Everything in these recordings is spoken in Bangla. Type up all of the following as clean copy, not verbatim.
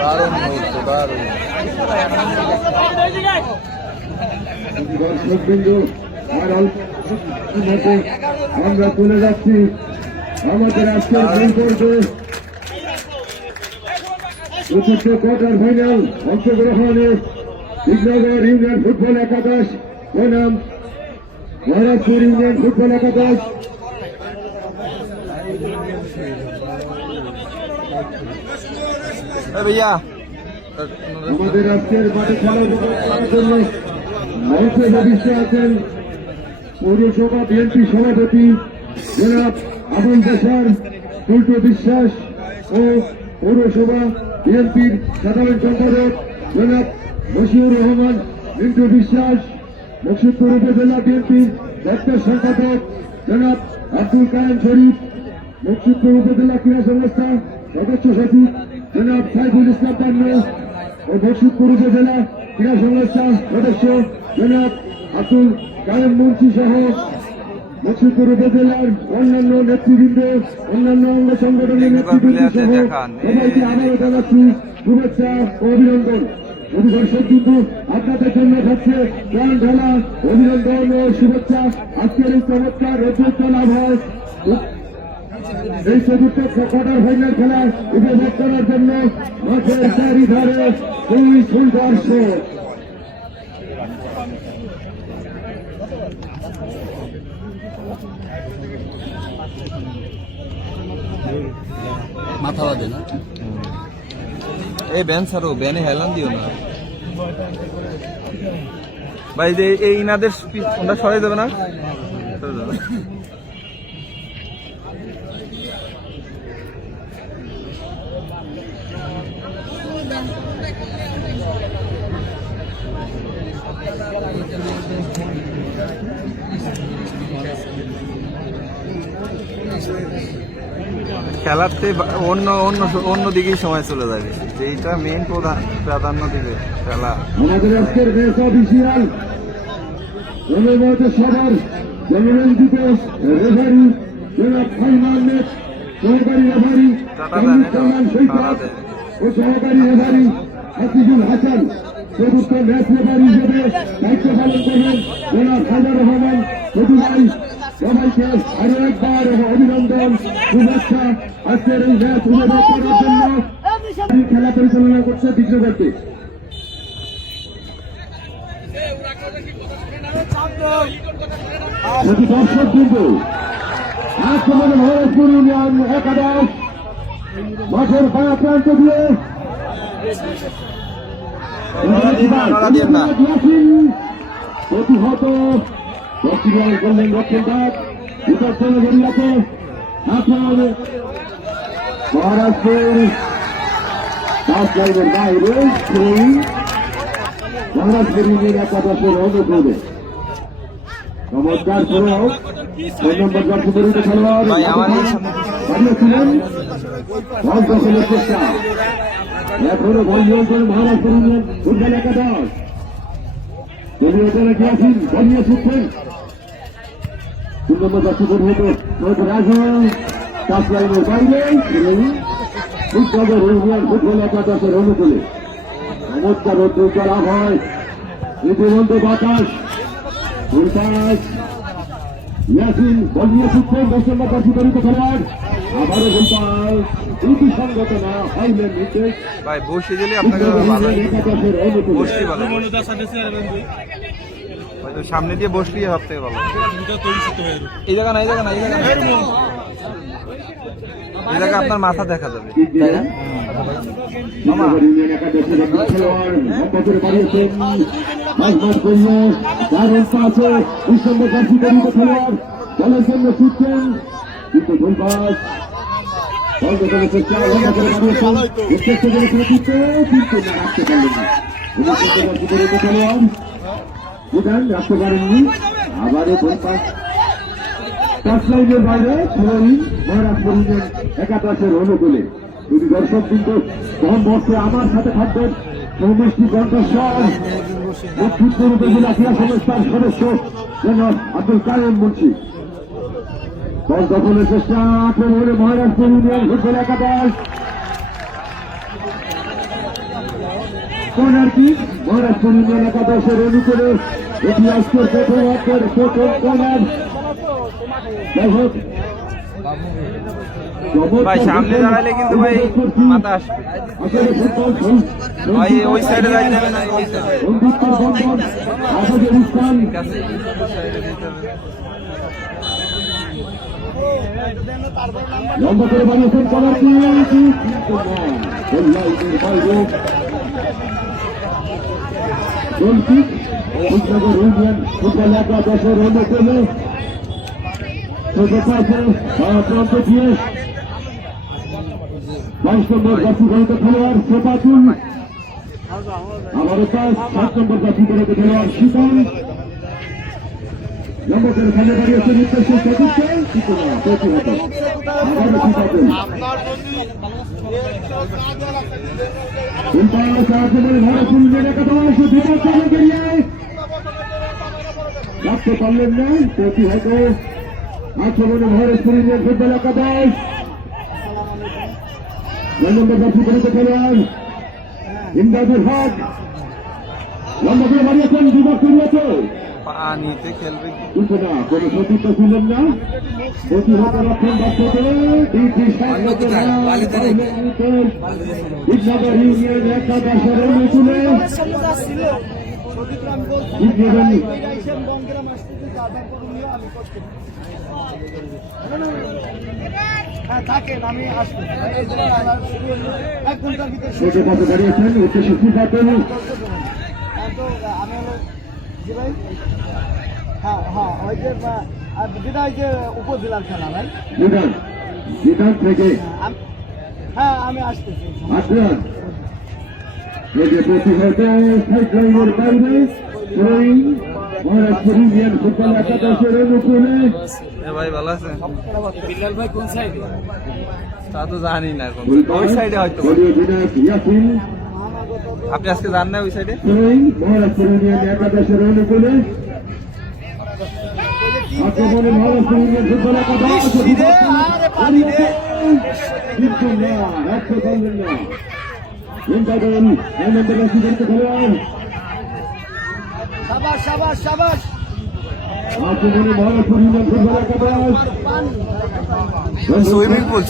দারুণ মুহূর্ত, দারুণ। দর্শকবৃন্দ, আর অল্প মধ্যে আমরা চলে যাচ্ছি আমাদের আজকের মেন পর্বে চতুর্থ কোয়ার্টার ফাইনাল অংশগ্রহণে বিঘ্নগর ইউনিয়ন ফুটবল একাদশ বনাম মহারাজপুর ইউনিয়ন ফুটবল একাদশ। ভাইয়া আমাদের আজকের মাঠে খেলা করার জন্য মঞ্চে ভবিষ্যৎ আছেন পৌরসভা বিএনপি সভাপতি জনাব আবুল বাশার পল্টু বিশ্বাস ও পৌরসভা বিএনপির সাধারণ সম্পাদক জনাব মশিউর রহমান মিন্টু বিশ্বাস, মকসুদপুর উপজেলা বিএনপির দপ্তর সম্পাদক জনাব আব্দুল কালাম শরীফ, মকসুদপুর উপজেলা ক্রীড়া সংস্থা সদস্য সচিব জনাব সাইফুল ইসলাম পান্ন ও মকসুদপুর উপজেলা ক্রীড়া সংস্থা সদস্য জনাব আব্দুল কালাম মুন্সি সহ মকসুদপুর উপজেলার অন্যান্য নেতৃবৃন্দ, অন্যান্য অঙ্গ সংগঠনের নেতৃবৃন্দ সহ সবাইকে আবারও জানাচ্ছি শুভেচ্ছা ও অভিনন্দন। দর্শক কিন্তু আপনাদের জন্য থাকছে প্রাণ ঢালা অভিনন্দন ও শুভেচ্ছা। আজকের এই চমৎকার রথোৎসব আভাস এই চতুর্থ কোয়ার্টার ফাইনাল খেলা উপভোগ করার জন্য মাঠের চারিধারে দুই ফুল দর্শক। মাথা বাজে না এই ব্যান ছাড়ো, ব্যানে হেলান দিও না ভাই। যে এই ইনাদের ওটা সরাই দেবে না, সরে যাবে। খেলাতে অন্য অন্য অন্য দিকেই সময় চলে যাবে, এইটা মেইন প্রাধান্য দিবে খেলা। আমাদের আজকের বেশ অফিসিয়াল সবার জনরঞ্জিত রেফারি জনাব ফাইনাল ম্যাচ সহকারী রেফারি সালমান সৈকত ও সহকারী রেফারি হাফিজুল হাসান, চতুর্থ ম্যাচ রেফারি হিসেবে দায়িত্ব পালন করবেন জনাব হাজার রহমান সদু ভাই। সবাইকে আরো একবার অভিনন্দন, শুভেচ্ছা। আজকের এই ম্যাচ উপভোগ করার জন্য খেলা পরিচালনা করছে বিঘ্নগরকে। দর্শক কিন্তু আক্রমণে মহারাজপুর ইউনিয়ন একাদশ মাঠের বাঁ প্রান্ত দিয়ে প্রতিহত দক্ষিণ করলেন রক্ষণভাগ উত্তর জেলাতে মহারাজপুর পাঁচ লাইনের বাইরে সেই মহারাজপুর ইউনিয়ন একাদশের অনুকূলে চমৎকার করেও 6 নম্বর জার্সি পরিহিত খেলোয়াড় বানিয়েছিলেন বল দখলের চেষ্টা। এখনো বল নিয়ন্ত্রণ মহারাষ্ট্র ইউনিয়ন ফুটবল একাদশ। দলীয় দলে গিয়েছেন বলিয়ে ছুটছেন 2 নম্বর জার্সি পরিহিত রাজু পাঁচ লাইনের বাইরে ফুটবলের ইউনিয়ন ফুটবল একাদশের অনুকূলে চমৎকার রৌদ্র হয়। ইতিমধ্যে বাতাস উল্টাস ইয়াসিন বলিয়ে ছুটছেন 10 নম্বর জার্সি পরিহিত খেলোয়াড়। আবারও উল্টাস সঙ্গত না হাইলেন নির্দেশ ভাই বসে দিলে আপনাকে বসলেই ভালো, হয়তো সামনে দিয়ে বসলেই সব থেকে ভালো। এই জায়গা না, এই জায়গা না, এই জায়গা না, এই জায়গা আপনার মাথা দেখা যাবে। দলের জন্য ছুটছেন কিন্তু ধন্যবাদ রাখতে পারেননি। আবারও পাঁচ লাইনের বাইরে মহারাষ্ট্র ইউনিয়ন একাদশের অনুকূলে যদি দর্শক কিন্তু কম বর্ষে আমার সাথে থাকবেন সৌমিষ্টি কণ্ঠস্বর মকসুদপুর উপজেলা ক্রীড়া সংস্থার সদস্য জনাব আব্দুল কালাম মুন্সি। বল দখলের চেষ্টা আক্রমণে মহারাষ্ট্র ইউনিয়ন ফুটবল একাদশ কর্নার কি মহারাষ্ট্র ইউনিয়ন একাদশের অনুকূলে এটি আজকের প্রথম কর্নার। দর্শক ভাই সামনে দাঁড়ালে কিন্তু ভাই মাথা আসবে ভাই, ওই সাইডে যাইতে হবে না, ওই সাইডে বন্ধুত্বের বন্ধন আফগানিস্তান লম্বা করে বানিয়েছেন কর্নার কি রূপনগর ইউনিয়ন ফুটবল একাদশের অনুকূলে প্রান্ত দিয়ে 22 নম্বর জাতীয়গত খেলোয়াড় সেপাতুল, আবারও 7 নম্বর জাতীয়গত খেলোয়াড় শীতল লম্বা করে সামনে দাঁড়িয়েছে নির্দেশে চতুর্থ প্রতিহত আবারও শীতাতুল রাখতে পারলেন না, প্রতিহত আক্রমণে মহারাষ্ট্রের ফুটবল একাদশ। 9 নম্বর জাতীয়গত খেলোয়াড় ইমদাদুল হক লম্বা করে বাড়িয়েছেন দুবার পেরিয়েছে পানিতে খেলবে কিন্তু না কোনো সতীর্থ ছিলেন না, প্রতিহত রক্ষণ বাক্যতে রূপনগর ইউনিয়ন একাদশের অনুকূলে ছোট পথে দাঁড়িয়েছেন উদ্দেশ্যে সিদ্ধার্থ উপজেলার খেলা ভাই বিধান থেকে হ্যাঁ আমি আসতেছি আসবেন প্রতিহত সাইড লাইনের বাইরে মহারাষ্ট্র ইউনিয়ন ফুটবল একাদশের অনুকূলে ভাই ভালো আছে বিল্লাল ভাই কোন সাইডে তা তো জানি না এখন, ওই সাইডে হয়তো। অধিনায়ক ইয়াসিন আপনি আজকে জান না ওই সাইডে? মহারাষ্ট্র ইউনিয়ন একাদশের অনুকূলে আক্রমণে মহারাষ্ট্র ইউনিয়ন ফুটবল একাদশ কিন্তু না রাখতে পারলেন না ইমদাদুল খেলোয়াড় সাবাস সাবাস সাবাস আক্রমণে মহারাষ্ট্র ইউনিয়ন ফুটবল একাদশ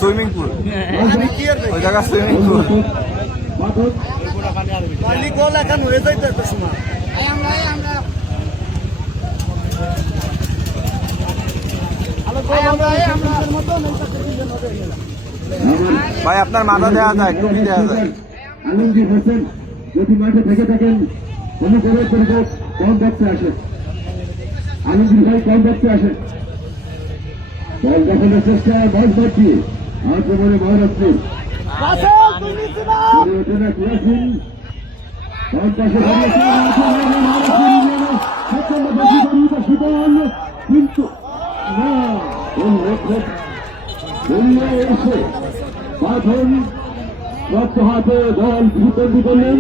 সুইমিং পুল ওই জায়গা সুইমিং পুল। মাধব পানি গোল এখন হয়ে যাইতে একটা সময় ভাই আপনার মাথা দেওয়া যায়, টুপি দেওয়া যায়। আলমগীর হোসেন যদি মাঠে থেকে থাকেন অনুগ্রহ করে কম দেখতে আসেন, আলমগীর ভাই কম দেখতে আসেন। বল দেখানোর চেষ্টা বল পাঠিয়ে আক্রমণে মহারাষ্ট্রের কিন্তু না এসে বাঁধন রক্ত হাতে দল বিতর্কি করলেন।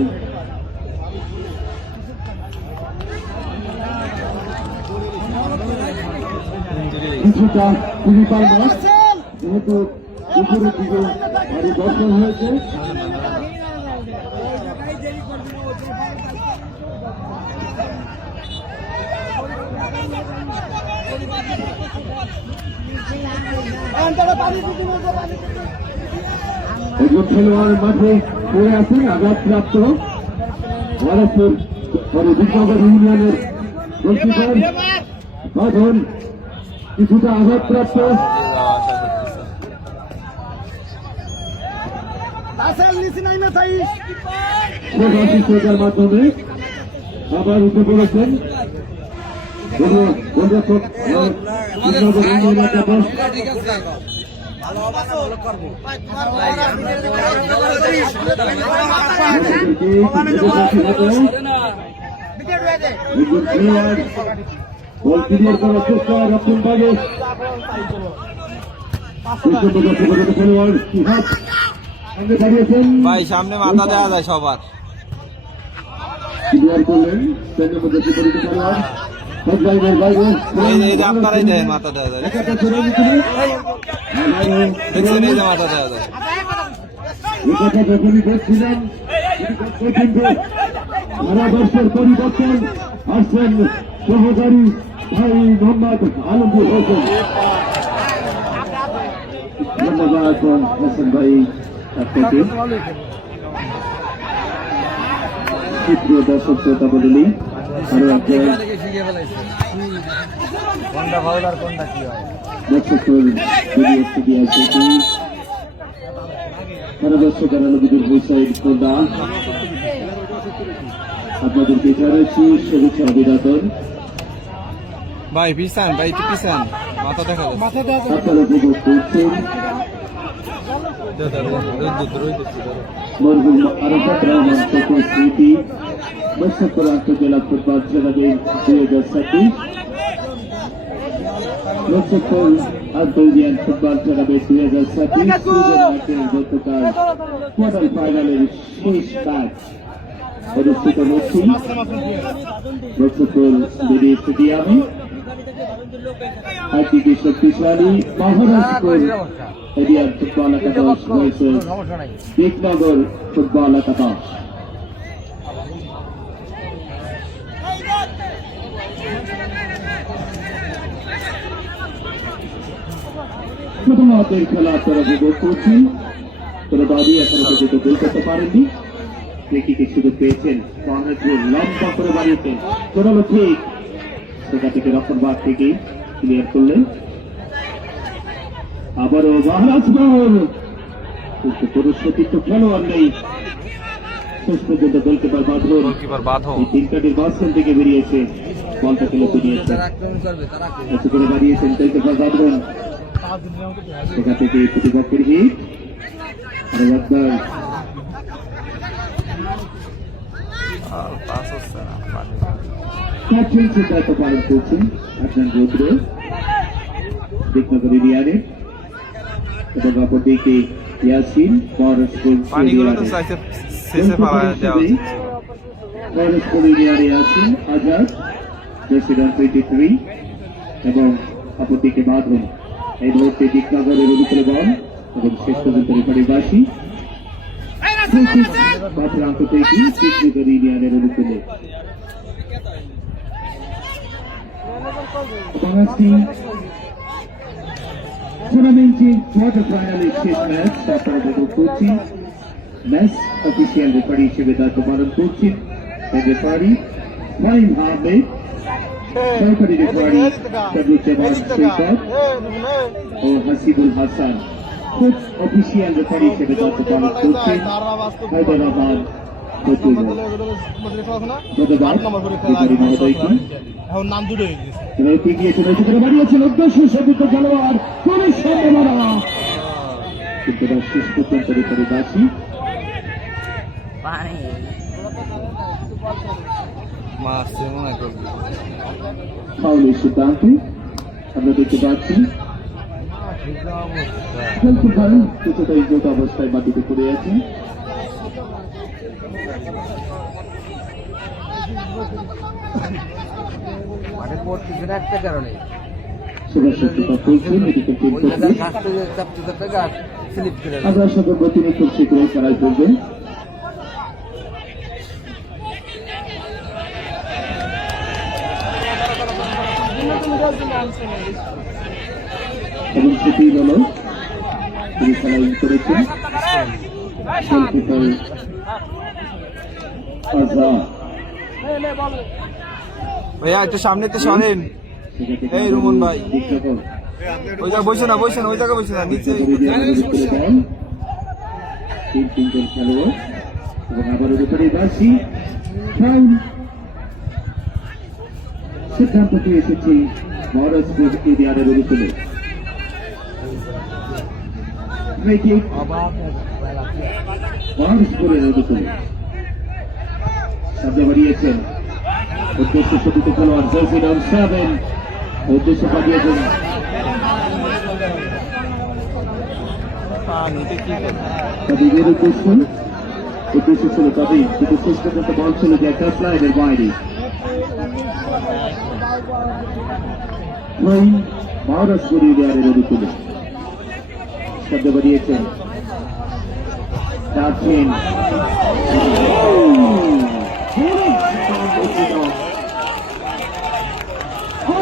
কিছুটা কুড়িটার মাঠ যেহেতু উপরের দিকে আরো দর্শন হয়েছে একজন খেলোয়াড় মাঠে পড়ে আছেন আঘাতপ্রাপ্ত মহারাষ্ট্রের রূপনগর ইউনিয়নের গোলকিপার বাঁধন কিছুটা আঘাতপ্রাপ্ত শেখার মাধ্যমে আবার উঠে পড়েছেন গোলরক্ষক রূপনগর ইউনিয়ন একাদশ বল ক্লিয়ার করার চেষ্টা রক্ষণ ভাগে খেলোয়াড় ইহাদ সামনে দাঁড়িয়েছেন ভাই সামনে মাথা দেওয়া যায় সবার। ক্লিয়ার করলেন 4 নম্বর পরিচিত খেলোয়াড় এই যে আপনারাই দেয় মাথা দেওয়া যায়, দেখছেন এই যে মাথা দেওয়া যায়। যখনই দেখছিলাম ধারাবর্ষের পরিবর্তন আসছেন সহকারী ভাই মোহাম্মদ আলমগীর হোসেন। ধন্যবাদ হোসেন ভাই আপনাকে। প্রিয় দর্শক শ্রোতা মণ্ডলী, আরো আপনার কোনটা ভালো আর কোনটা কি হয় দর্শকের ধারাবর্ষক আলমগীর হোসেন কোন্দা আপনাদেরকে জানাচ্ছি শুভেচ্ছা অভিনন্দন। ভাই পিছান, ভাই একটু পিছান, মাথা দেখা যাচ্ছে। মাথা দেওয়া আপনারা উপভোগ করছেন মরহুম আরাফাত রহমান চৌধুরী স্মৃতি মুস্তফা আন্তর্জেলা ফুটবল টুর্নামেন্ট 2026, মুস্তফা আন্তর্জাতিক ফুটবল টুর্নামেন্ট 2026 গতকাল কোয়ার্টার ফাইনালের শেষ ম্যাচ অনুষ্ঠিত হচ্ছে মুস্তফা মিনি স্টেডিয়ামে। একদিকে শক্তিশালী মহারাষ্ট্র এরিয়ার ফুটবল একাদশ রয়েছে বিকনগর ফুটবল একাদশ। প্রথম হাতের খেলা তারা উপভোগ করছি। তারা দাবি এখনো পর্যন্ত গোল করতে পারেননি। ফ্রিকিকে সুযোগ পেয়েছেন, লম্বা করে বাড়িয়েছেন, জোরালো ঠিক সেটা থেকে রক্ষণভাগ থেকে ক্লিয়ার করলেন। আবারও মহারাজ বল, কিন্তু কোনো সতীর্থ খেলোয়াড় নেই। শেষ পর্যন্ত গোলকিপার বাঁধন এই তিন কাটির মাঝখান থেকে বেরিয়েছে, বলটা খেলতে নিয়েছেন, করে বাড়িয়েছেন গোলকিপার বাঁধন। সেখান থেকে প্রতিপক্ষের হিট আর একবার ক্যাপ্টেন সিদ্ধার্থ পালন করছেন আদনান রৌদ্র বিকনগর এরিয়ারে, এবং অপরদিকে ইয়াসিন ইয়াসিন আজাদ প্রেসিডেন্ট 23 এবং অপরদিকে বাঁধন। এই মুহূর্তে বিকনগরের অভিতরে বল এবং শেষ পর্যন্ত রেফারিবাসী প্রান্ত থেকে বিকনগর ইউনিয়নের অনুকূলে টুর্নামেন্টের কোয়ার্টার ফাইনালের শেষ ম্যাচ আপনারা উপভোগ করছেন। ম্যাচ অফিসিয়াল রেফারি হিসেবে দায়িত্ব পালন করছেন রেফারি ফাহিম আহমেদ, সহকারী রেফারি সাবুজ্জামান সৈকত ও Hasibul Hasan. Coach official referee হিসেবে দায়িত্ব পালন করছেন হায়দ্রাবাদ ধন্যবাদ রেফারি মহোদয়কে। নাম দুটো এগিয়েছে বাড়িয়েছেন উদ্দেশ্য সতীর্থ খেলোয়াড় কোন সম্ভাবনা, কিন্তু শেষ পর্যন্ত রেফারি বাসী ফাউলের সিদ্ধান্তে আমরা দেখতে পাচ্ছি খেলতে কিছুটা ইজ্জত অবস্থায় মাটিতে পড়ে আছে। আগ্রার সাথে গতিনি খুব শীঘ্রই খেলায় চলবে। এবং সেটি হল তিনি খেলা করেছেন ভাইয়া একটু সামনে তো সরেন। এই রুমন ভাই ওই জায়গা বসে না, বসে না, ওই জায়গায় বসে না, নিচে তিনজন খেলোয়াড় এবং আবার উপরে বাসি সিদ্ধান্ত পেয়ে এসেছি মহারাষ্ট্র এরিয়ার অনুকূলে। মহারাষ্ট্রের অনুকূলে শব্দ বাড়িয়েছেন উদ্দেশ্য সতীর্থ খেলোয়াড় জয়সিন সেভেন উদ্দেশ্য পাঠিয়েছেন তাদের উদ্দেশ্য ছিল তাদের, কিন্তু শেষ পর্যন্ত বল ছিল যে টাচ লাইনের বাইরে। মহারাষ্ট্র এরিয়ার অনুকূলে শব্দ বাড়িয়েছেন যাচ্ছেন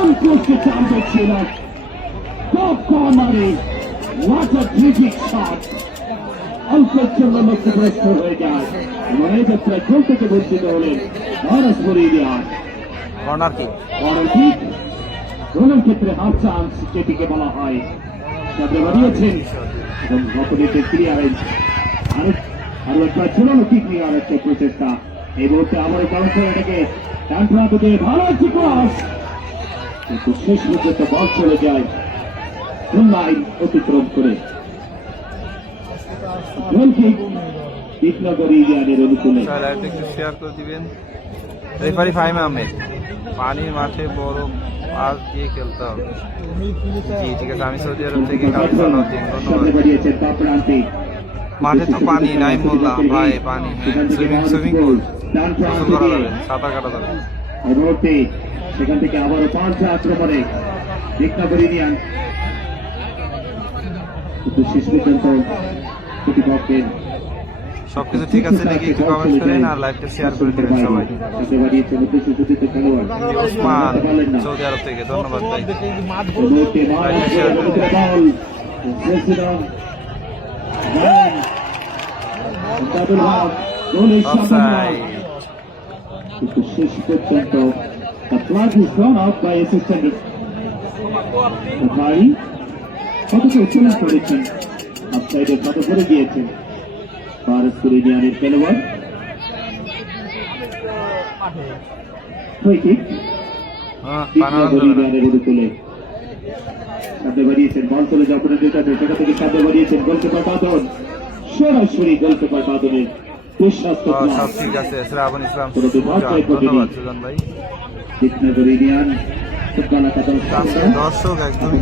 করতে চাইবে ছিল টপ কর্নারে ওয়াটার ফিজিক শট অল্পের জন্য লক্ষ্যগ্রস্ত হয়ে যায় এবং এই যাত্রায় গোল থেকে বঞ্চিত হলেন ভারত বরিয়ান। কর্নার কি কর্নার কিক গোলের ক্ষেত্রে হাফ চান্স যেটিকে বলা হয় সামনে বাড়িয়েছেন এবং অপোনেন্টের ক্লিয়ারেন্স আরো একটা ঝুলানো কিক নেওয়ার একটা প্রচেষ্টা। এই মুহূর্তে আমার কারণ করে এটাকে ডান প্রান্ত দিয়ে ভালো একটি ক্রস কিন্তু শেষ পর্যন্ত বল চলে যায় গোল লাইন অতিক্রম করে। গোল কিক বিপ্লবী ইন্ডিয়ানের অনুকূলে। লাইভটা একটু শেয়ার করে দিবেন। রেফারি ফাহিম আহমেদ, পানির মাঠে বড় পাস দিয়ে খেলতে হবে। জি ঠিক আছে, আমি সৌদি আরব থেকে কালকে সামনে বাড়িয়েছেন তা প্রান্তে মাঠে তো পানি নাই বললাম ভাই, পানি সুইমিং পুল গোসল করা যাবে, সাঁতার কাটা যাবে। এই মুহূর্তে সেখান থেকে আবারও পাল্টা আক্রমণে বিপ্লবী ইন্ডিয়ান কিন্তু শেষ পর্যন্ত প্রতিপক্ষের সবকিছু ঠিক আছে নাকি একটু কমেন্ট করেন আর লাইভটা শেয়ার করে দিবেন সবাই। সাথে বাড়িয়েছেন উদ্দেশ্য সূচিত খেলোয়াড় ওসমান সৌদি আরব থেকে, ধন্যবাদ ভাই। এই মুহূর্তে বল প্রেসিডেন্ট দাদুল হক গোলের অফসাইড। কিন্তু শেষ পর্যন্ত the flag is drawn out by assistant ভাই কতটা উচ্চারণ করেছেন অফসাইডে কত করে গিয়েছেন ভারত ইন্ডিয়ানের খেলোয়াড়। ফ্রি কিক ইন্ডিয়ানের অনুকূলে সামনে বাড়িয়েছেন বল চলে যাওয়ার পরে সেটা থেকে সামনে বাড়িয়েছেন গোলকিপার বাদন সরাসরি গোলকিপার বাদনের দুঃস্বাস্থ্য সব ঠিক আছে। শ্রাবণ ইসলাম, কোনো বিভাগ নাই ধন্যবাদ সুজন ভাই। বিপ্লবী ইন্ডিয়ান ফুটবল একাদশ দর্শক একদমই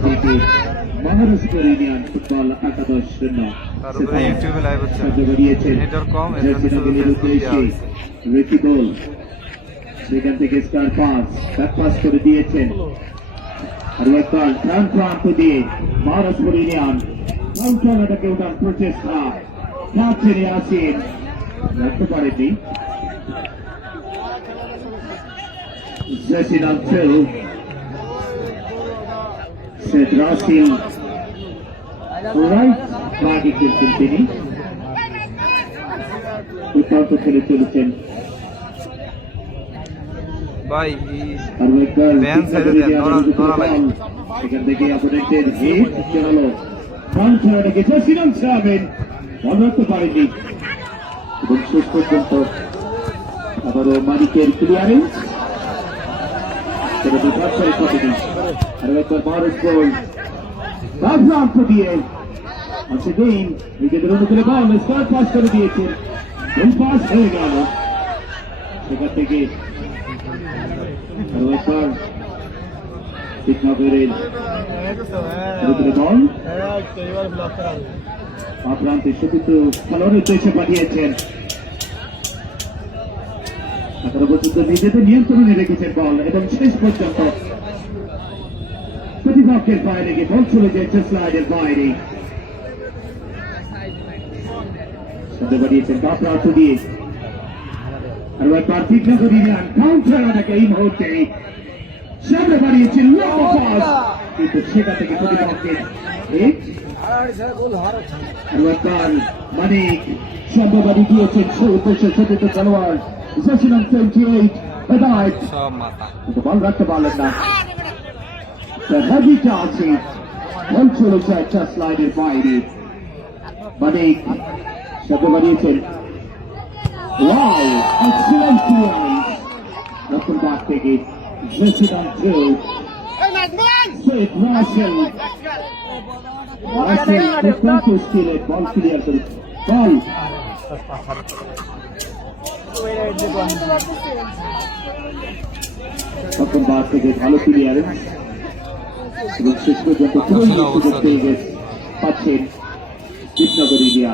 মহারাষ্ট্র ইন্ডিয়ান ফুটবল একাদশ শূন্য তারপরে ইউটিউবে লাইভ হচ্ছে, সামনে বাড়িয়েছেন নেটওয়ার্ক কম এর জন্য শুধু ফেসবুক দেওয়া হয়েছে। রিকি গোল সেখান থেকে স্টার পাস ব্যাক পাস করে দিয়েছেন আর একবার ডান প্রান্ত দিয়ে মহারাষ্ট্র ইন্ডিয়ান কাউন্টারটাকে ওঠার প্রচেষ্টা ক্যাচ ছেড়ে আসেন রাখতে পারেননি জেসিন আলচেল সেট রাসিল রাইট ব্যাকে খেলছেন তিনি দুর্দান্ত খেলে চলেছেন ভাই আর একবার ব্যান সাইডে দেন, নড়া লাগে। সেখান থেকে অপোনেন্টের হিট চলালো কাউন্টারটাকে জেসিন আলচেল বল রাখতে পারেননি এবং শেষ পর্যন্ত আবারও মালিকের ক্লিয়ারেন্স সেটা বিভাগ করে কতদিন আর একবার ভারত গোল প্রান্ত দিয়ে আছে দিন নিজেদের অনুকূলে বল স্টার পাস করে দিয়েছেন গোল পাস হয়ে গেল সেখান থেকে আরো একবার বিপ্লবের অনুকূলে বল প্রান্তে সেতু খেলোয়াড়ের উদ্দেশ্যে পাঠিয়েছেন এখনো পর্যন্ত নিজেদের নিয়ন্ত্রণে রেখেছেন বল এবং শেষ পর্যন্ত প্রতিপক্ষের বাইরে গিয়ে বল চলে যাচ্ছে স্লাইডের বাইরে সাথে বাড়িয়েছেন বা প্রান্ত দিয়ে আর একবার বিপ্লবী ইন্ডিয়ান কাউন্টার আটাকে এই মুহূর্তে সামনে বাড়িয়েছেন লম্বা পাস কিন্তু সেটা থেকে প্রতিপক্ষের হিট আর একবার মানিক সম্ভবাদী দিয়েছেন সে উদ্দেশ্যে সতীর্থ খেলোয়াড় সেশন 28 হেদায়েত সব মাথা কিন্তু বল রাখতে পারলেন না হেভিটা আছে বল চলেছে একটা স্লাইডের বাইরে মানিক শব্দ বাড়িয়েছেন ওয়াও এক্সিলেন্ট ক্লিয়ারেন্স নতুন বাদ থেকে জেসিন আলচেল সেট রাসেল দুর্দান্ত স্কিলে বল ক্লিয়ার করে বল নতুন বাদ থেকে ভালো ক্লিয়ারেন্স এবং শেষ পর্যন্ত পাচ্ছেন কৃষ্ণগর ইন্ডিয়া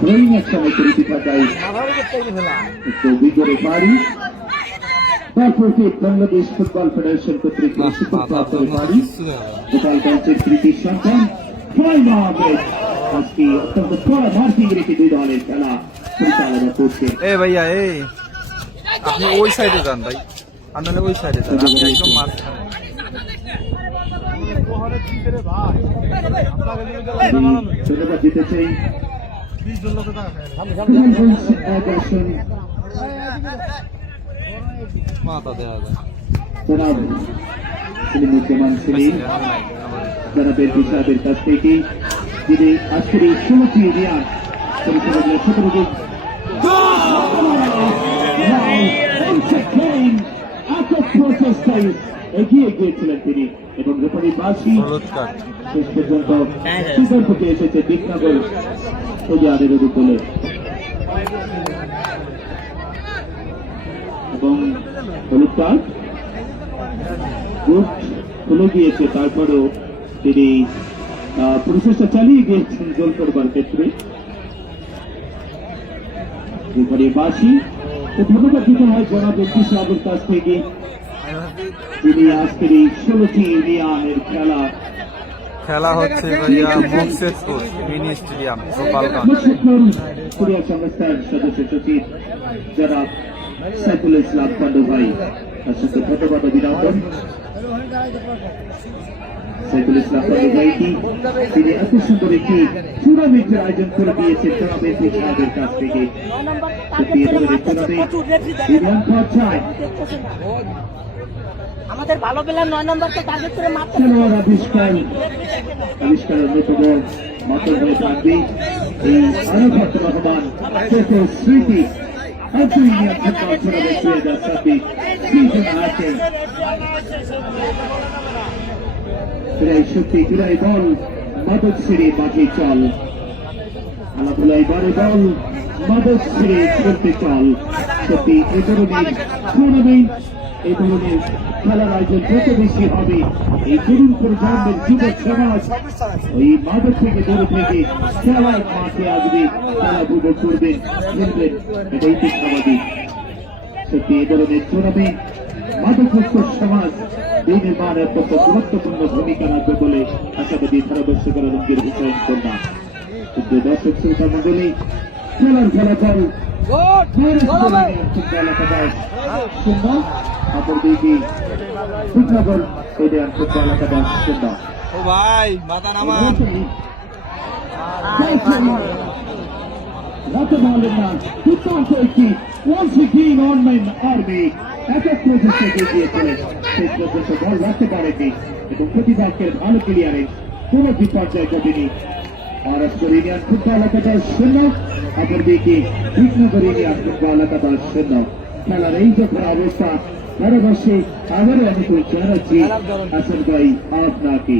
ট্রেনিং একসময় তৈরি থাকায় একটু বিগড়ে পারি তারপর বাংলাদেশ ফুটবল ফেডারেশন কর্তৃক স্বীকৃতপ্রাপ্ত রেফারি গোপালগঞ্জের কৃতির সন্তান ফাহিম আহমেদ আজকে অত্যন্ত পরামর্শী রেখে দুই দলের খেলা পরিচালনা করছেন। এ ভাইয়া এই আপনি ওই সাইডে যান ভাই, আর নাহলে ওই সাইডে যান, আপনি একদম মাঝখানে। ধন্যবাদ দিতে চাই এক আসন মাথা দেওয়া যায় জনাব সেলিমুজ্জামান সেলিম জনাবের বিষাদের কাছ থেকে যিনি আজকের এই 16টি রিয়াদ পরিচালনার 17 দিন এত প্রচেষ্টায় এগিয়ে গিয়েছিলেন তিনি এবং রেফারি বাসি হলুদ কার্ড। শেষ পর্যন্ত সুন্দর থেকে এসেছে বিঘ্নগর সৌদিয়াদের উপকূলে এবং হলুদ কার্ড বুট খুলে গিয়েছে, তারপরেও তিনি প্রচেষ্টা চালিয়ে গিয়েছেন গোল করবার ক্ষেত্রে। রেফারি বাসি তো ধন্যবাদ দিতে হয় জনাব এমপি সাহেবের কাছ থেকে যিনি আজকের এই 16টি ইউনিয়নের খেলা হচ্ছে ভাইয়া মুকসেদপুর মিনি স্টেডিয়াম গোপালগঞ্জ। ক্রীড়া সংস্থার সদস্য সচিব জনাব সাইফুল ইসলাম পান্ডু ভাই, তার সাথে ধন্যবাদ অভিনন্দন। সাইফুল ইসলাম পান্ডু ভাইটি তিনি এত সুন্দর একটি টুর্নামেন্টের আয়োজন করে দিয়েছেন জনাব এমপি সাহেবের কাছ থেকে। সত্যি এ ধরনের টুর্নামেন্ট ইউনিয়ন পর্যায়ে আমাদের ভালো প্লেয়ার 9 নম্বরকে টার্গেট করে মারতে খেলোয়াড় আবিষ্কারের অন্যতম মাত্র হয়ে থাকবে এই আরাফাত রহমান ছোট স্মৃতি ইউনিয়ন ফুটবল টুর্নামেন্ট 2026 সিজন আছে। ক্রীড়াই শক্তি ক্রীড়াই দল মাদক ছেড়ে মাঠে চল, খেলাধুলাই বারে দল মাদক ছেড়ে খেলতে চল। সত্যি এ ধরনের টুর্নামেন্ট এই ধরনের খেলার আয়োজন যত বেশি হবে এই তরুণ প্রজন্মের যুবক সমাজ ওই মাদক থেকে দূরে থেকে খেলার মাঠে আসবে, খেলা উপভোগ করবেন, খেলবেন, এটাই তো স্বাভাবিক। সত্যি এ ধরনের টুর্নামেন্ট মাদকমুক্ত সমাজ বিনির্মাণে অত্যন্ত গুরুত্বপূর্ণ ভূমিকা রাখবে বলে আশাবাদী ধারাদর্শকের আলমগীর হুসাইন কন্যা। কিন্তু দর্শক শ্রোতা মন্ডলী খেলার ফলাফল অপরদিকে বিঘ্নগর স্টেডিয়াম ফুটবল একাদশ 0। ও ভাই মাথা নামান। দুর্দান্ত একটি ওয়ান অনলাইন আর্মি একক প্রচেষ্টা গিয়েছিলেন, শেষ পর্যন্ত বল রাখতে পারেনি এবং প্রতিপক্ষের ভালো প্লেয়ারের কোন বিপর্যয় ঘটেনি। মহারাষ্ট্র ইউনিয়ন ফুটবল একাদশ 0, অপরদিকে বিঘ্নগর ইউনিয়ন ফুটবল একাদশ 0। খেলার এই যখন অবস্থা ভারতবর্ষে আবারও অনুকূল জানাচ্ছি হাসান ভাই আপনাকে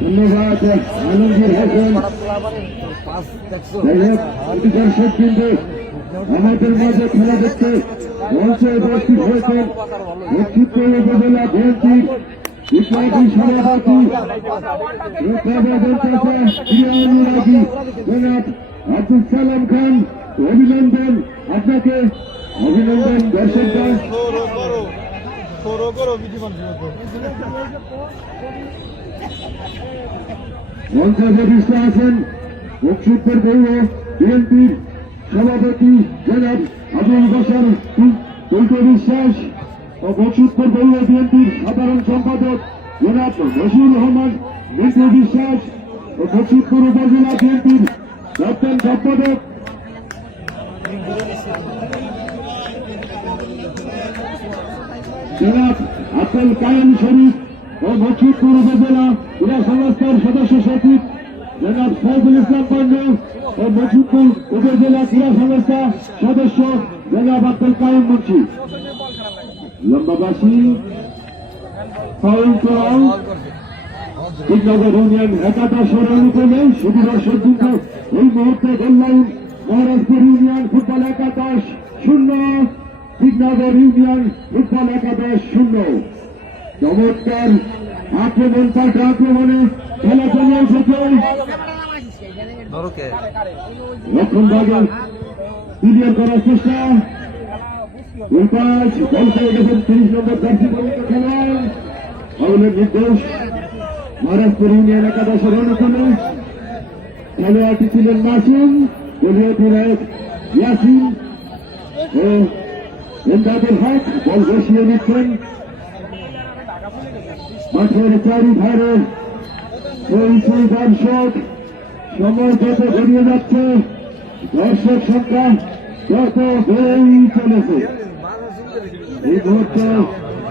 ধন্যবাদ। আলমগীর হোসেন দর্শক কিন্তু আমাদের মাঝে খেলা দেখতে মঞ্চে উপস্থিত হয়েছেন নেতৃত্ব উপজেলা বিএনপির ইসলামী সভাপতি অনুরাগী জনাব আব্দুল সালাম খান। অভিনন্দন আপনাকে, অভিনন্দন দর্শকরা। মঞ্চে উপবিষ্ট আছেন মুকসুদপুর পৌর বিএনপির সভাপতি জনাব আবুল বশর টুলটু বিশ্বাস ও মুকসুদপুর পৌর বিএনপির সাধারণ সম্পাদক জনাব রশিদুর রহমান মিন্টু বিশ্বাস ও মুকসুদপুর উপজেলা বিএনপির বর্তমান সম্পাদক জনাব আব্দুল কায়েম শরীফ ও মুকসুদপুর উপজেলা ক্রীড়া সংস্থার সদস্য সচিব জনাব সাইফুল ইসলাম পান্ডু ও মুকসুদপুর উপজেলা ক্রীড়া সংস্থা সদস্য জনাব আব্দুল কায়েম মুন্সি। লম্বাবাসী ফাউল করাও বিঘ্নগর ইউনিয়ন একাদশের অনুকূলে শুধু দর্শক কিন্তু এই মুহূর্তে গোল্লাইন মহারাষ্ট্র ইউনিয়ন ফুটবল একাদশ 0, বিঘ্নগর ইউনিয়ন ফুটবল একাদশ 0। চমৎকার আক্রমণ পাল্টা আক্রমণে খেলা চলে এসেছে। রক্ষণ ভাগে ক্লিয়ার করার চেষ্টা, উল্পাস বল পেয়ে গেছেন 30 নম্বর জার্সি পরিহিত খেলোয়াড়। ফাউলের নির্দেশ মহারাষ্ট্র ইউনিয়ন একাদশের অনুকূলে। খেলোয়াড়টি ছিলেন মাসুম, দলীয় বিধায়ক ইয়াসিন ও ইমদাদুল হক বল বসিয়ে নিচ্ছেন মাঠের চারিধারে সেই দর্শক সময় যত গড়িয়ে যাচ্ছে দর্শক সংখ্যা যত বেড়েই চলেছে এই মুহূর্তে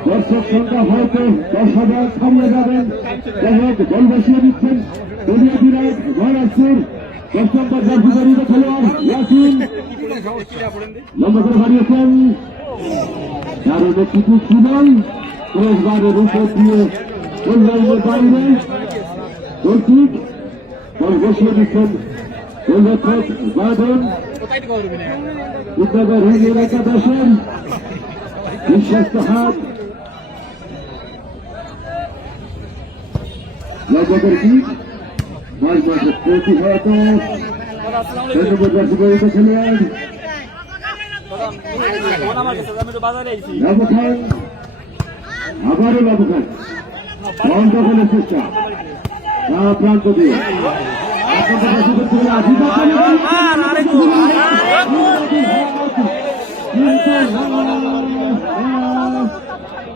দর্শক সংখ্যা হয়তো 10,000 ছাড়িয়ে যাবেন। যাই হোক বল বসিয়ে দিচ্ছেন দলীয় বিরাট মহারাষ্ট্রের 10 নম্বর জার্সি পরিহিত খেলোয়াড় ইয়াসিন লম্বা করে বাড়িয়েছেন দারুণ একটি সুবল ক্রসবারের উপর দিয়ে গোললাইনের বাইরে গোলকিক বল বসিয়ে দিচ্ছেন গোলরক্ষক বাদন উদ্যোগের রিংয়ের একাদশের বিশ্বস্ত হাত লম্বাকের কিক 5 মাসের প্রতিহত জার্সি পরিহিত খেলোয়াড় লাবু খান আবারও লাবু খান বল দখলের চেষ্টা প্রান্ত দিয়ে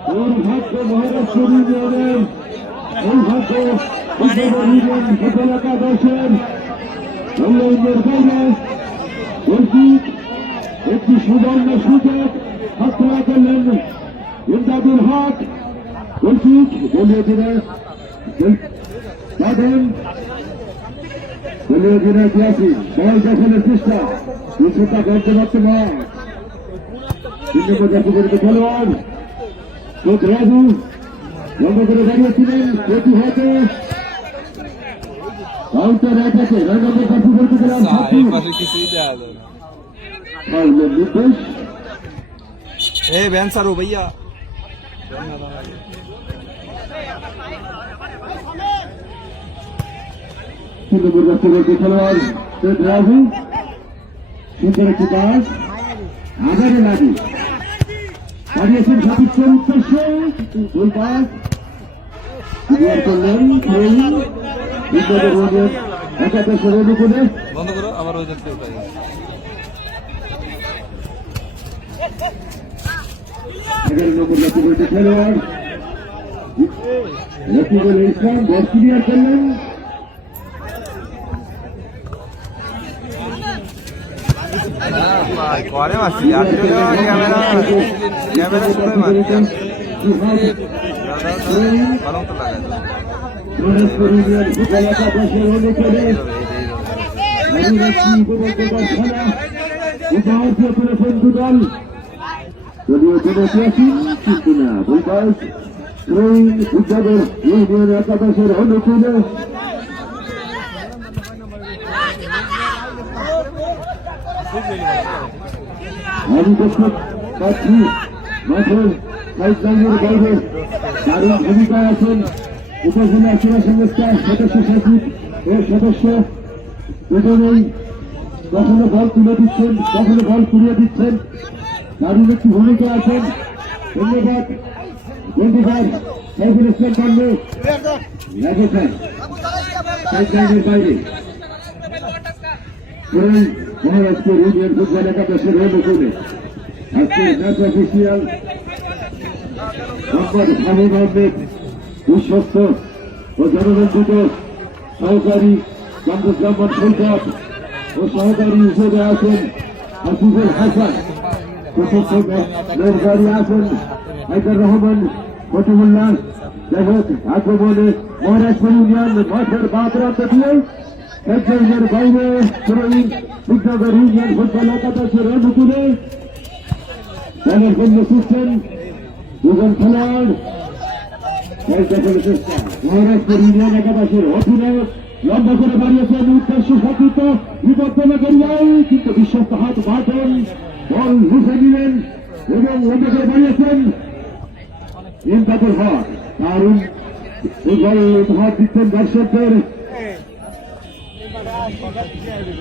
দুর্ভাগ্য মহারাষ্ট্র ইউনিয়নের দুর্ভাগ্য একাদশের উন্নয়নের বাইরে একটি সুবর্ণ সুযোগ হাতছাড়া করলেন ইমদাদুল হক গোলকিক দলীয় দিনের দলীয় দিনের ইয়াসিন বল দখলের চেষ্টা কিছুটা করতে পারছে না 3 নম্বর জার্সি পরিহিত খেলোয়াড় রাজু লম্বা করে দাঁড়িয়েছিলেন প্রতিহত কাউন্টার অ্যাটাকে 9 নম্বর জার্সি পরিহিত খেলোয়াড় निर्देश ए बहन सारो भैया খেলোয়াড় রাজু সুন্দর একটি পাস আগারে লাগু দাঁড়িয়েছেন সতীর্থের উদ্দেশ্যে গোল পাস করলেন একাদশের অনুকূলে বন্ধ করো আবার ওই দেখতে উঠাই 11 নম্বর জাতীয় পরিহিত খেলোয়াড় রকিবুল ইসলাম বল ক্লিয়ার করলেন করে মারছি আর ক্যামেরা ক্যামেরা শুনে মারছি বারং তো লাগাই দলীয় কিন্তু না বৈবাস উদ্যোগের ইউনিয়ন একাদশের অনুকূলে আমি দেখতে পাচ্ছি মাঠের সাইডলাইনের বাইরে দারুণ ভূমিকায় আছেন উপজেলা ক্রীড়া সংস্থার সদস্য সচিব ও সদস্য দুজনেই কখনো বল তুলে দিচ্ছেন কখনো বল তুলে দিচ্ছেন দারুণ একটি ভূমিকা আছেন ধন্যবাদ বন্ধুবার সাইফুল ইসলাম পান্ডে রাজস্থান সাইডলাইনের বাইরে মহারাষ্ট্র ইউনিয়ন ফুটবল একাদশের অনুকূলে আজকের ম্যাচ অফিসিয়াল মোহাম্মদ হাবিব আহমেদ বিশ্বস্ত ও জনরঞ্জিত সহকারী কামরুজ্জামান সৈকত ও সহকারী হিসেবে আছেন হাফিজুল হাসান প্রশিক্ষক মেহরবানি আছেন হায়দার রহমান ফটিমুল্লাহ। যাই হোক আক্রমণে মহারাষ্ট্র ইউনিয়ন মাঠের বাঁ প্রান্ত দিয়ে এর বাইরে বিদ্যাগর ইউনিয়ন ফুটবল একাদশের অনুকূলে দলের জন্য ছুটছেন দুজন খেলোয়াড় মহারাষ্ট্র ইউনিয়ন একাদশের অধিনায়ক লম্বা করে বাড়িয়েছেন উদ্দেশ্য সতীর্থ বিপর্যনা করিয়াই কিন্তু বিশ্বস্ত হাত বাটন বল মুছে নিলেন এবং লম্বা করে বাড়িয়েছেন ইমদাদুল হক দারুণ বল উপহার দিচ্ছেন দর্শকদের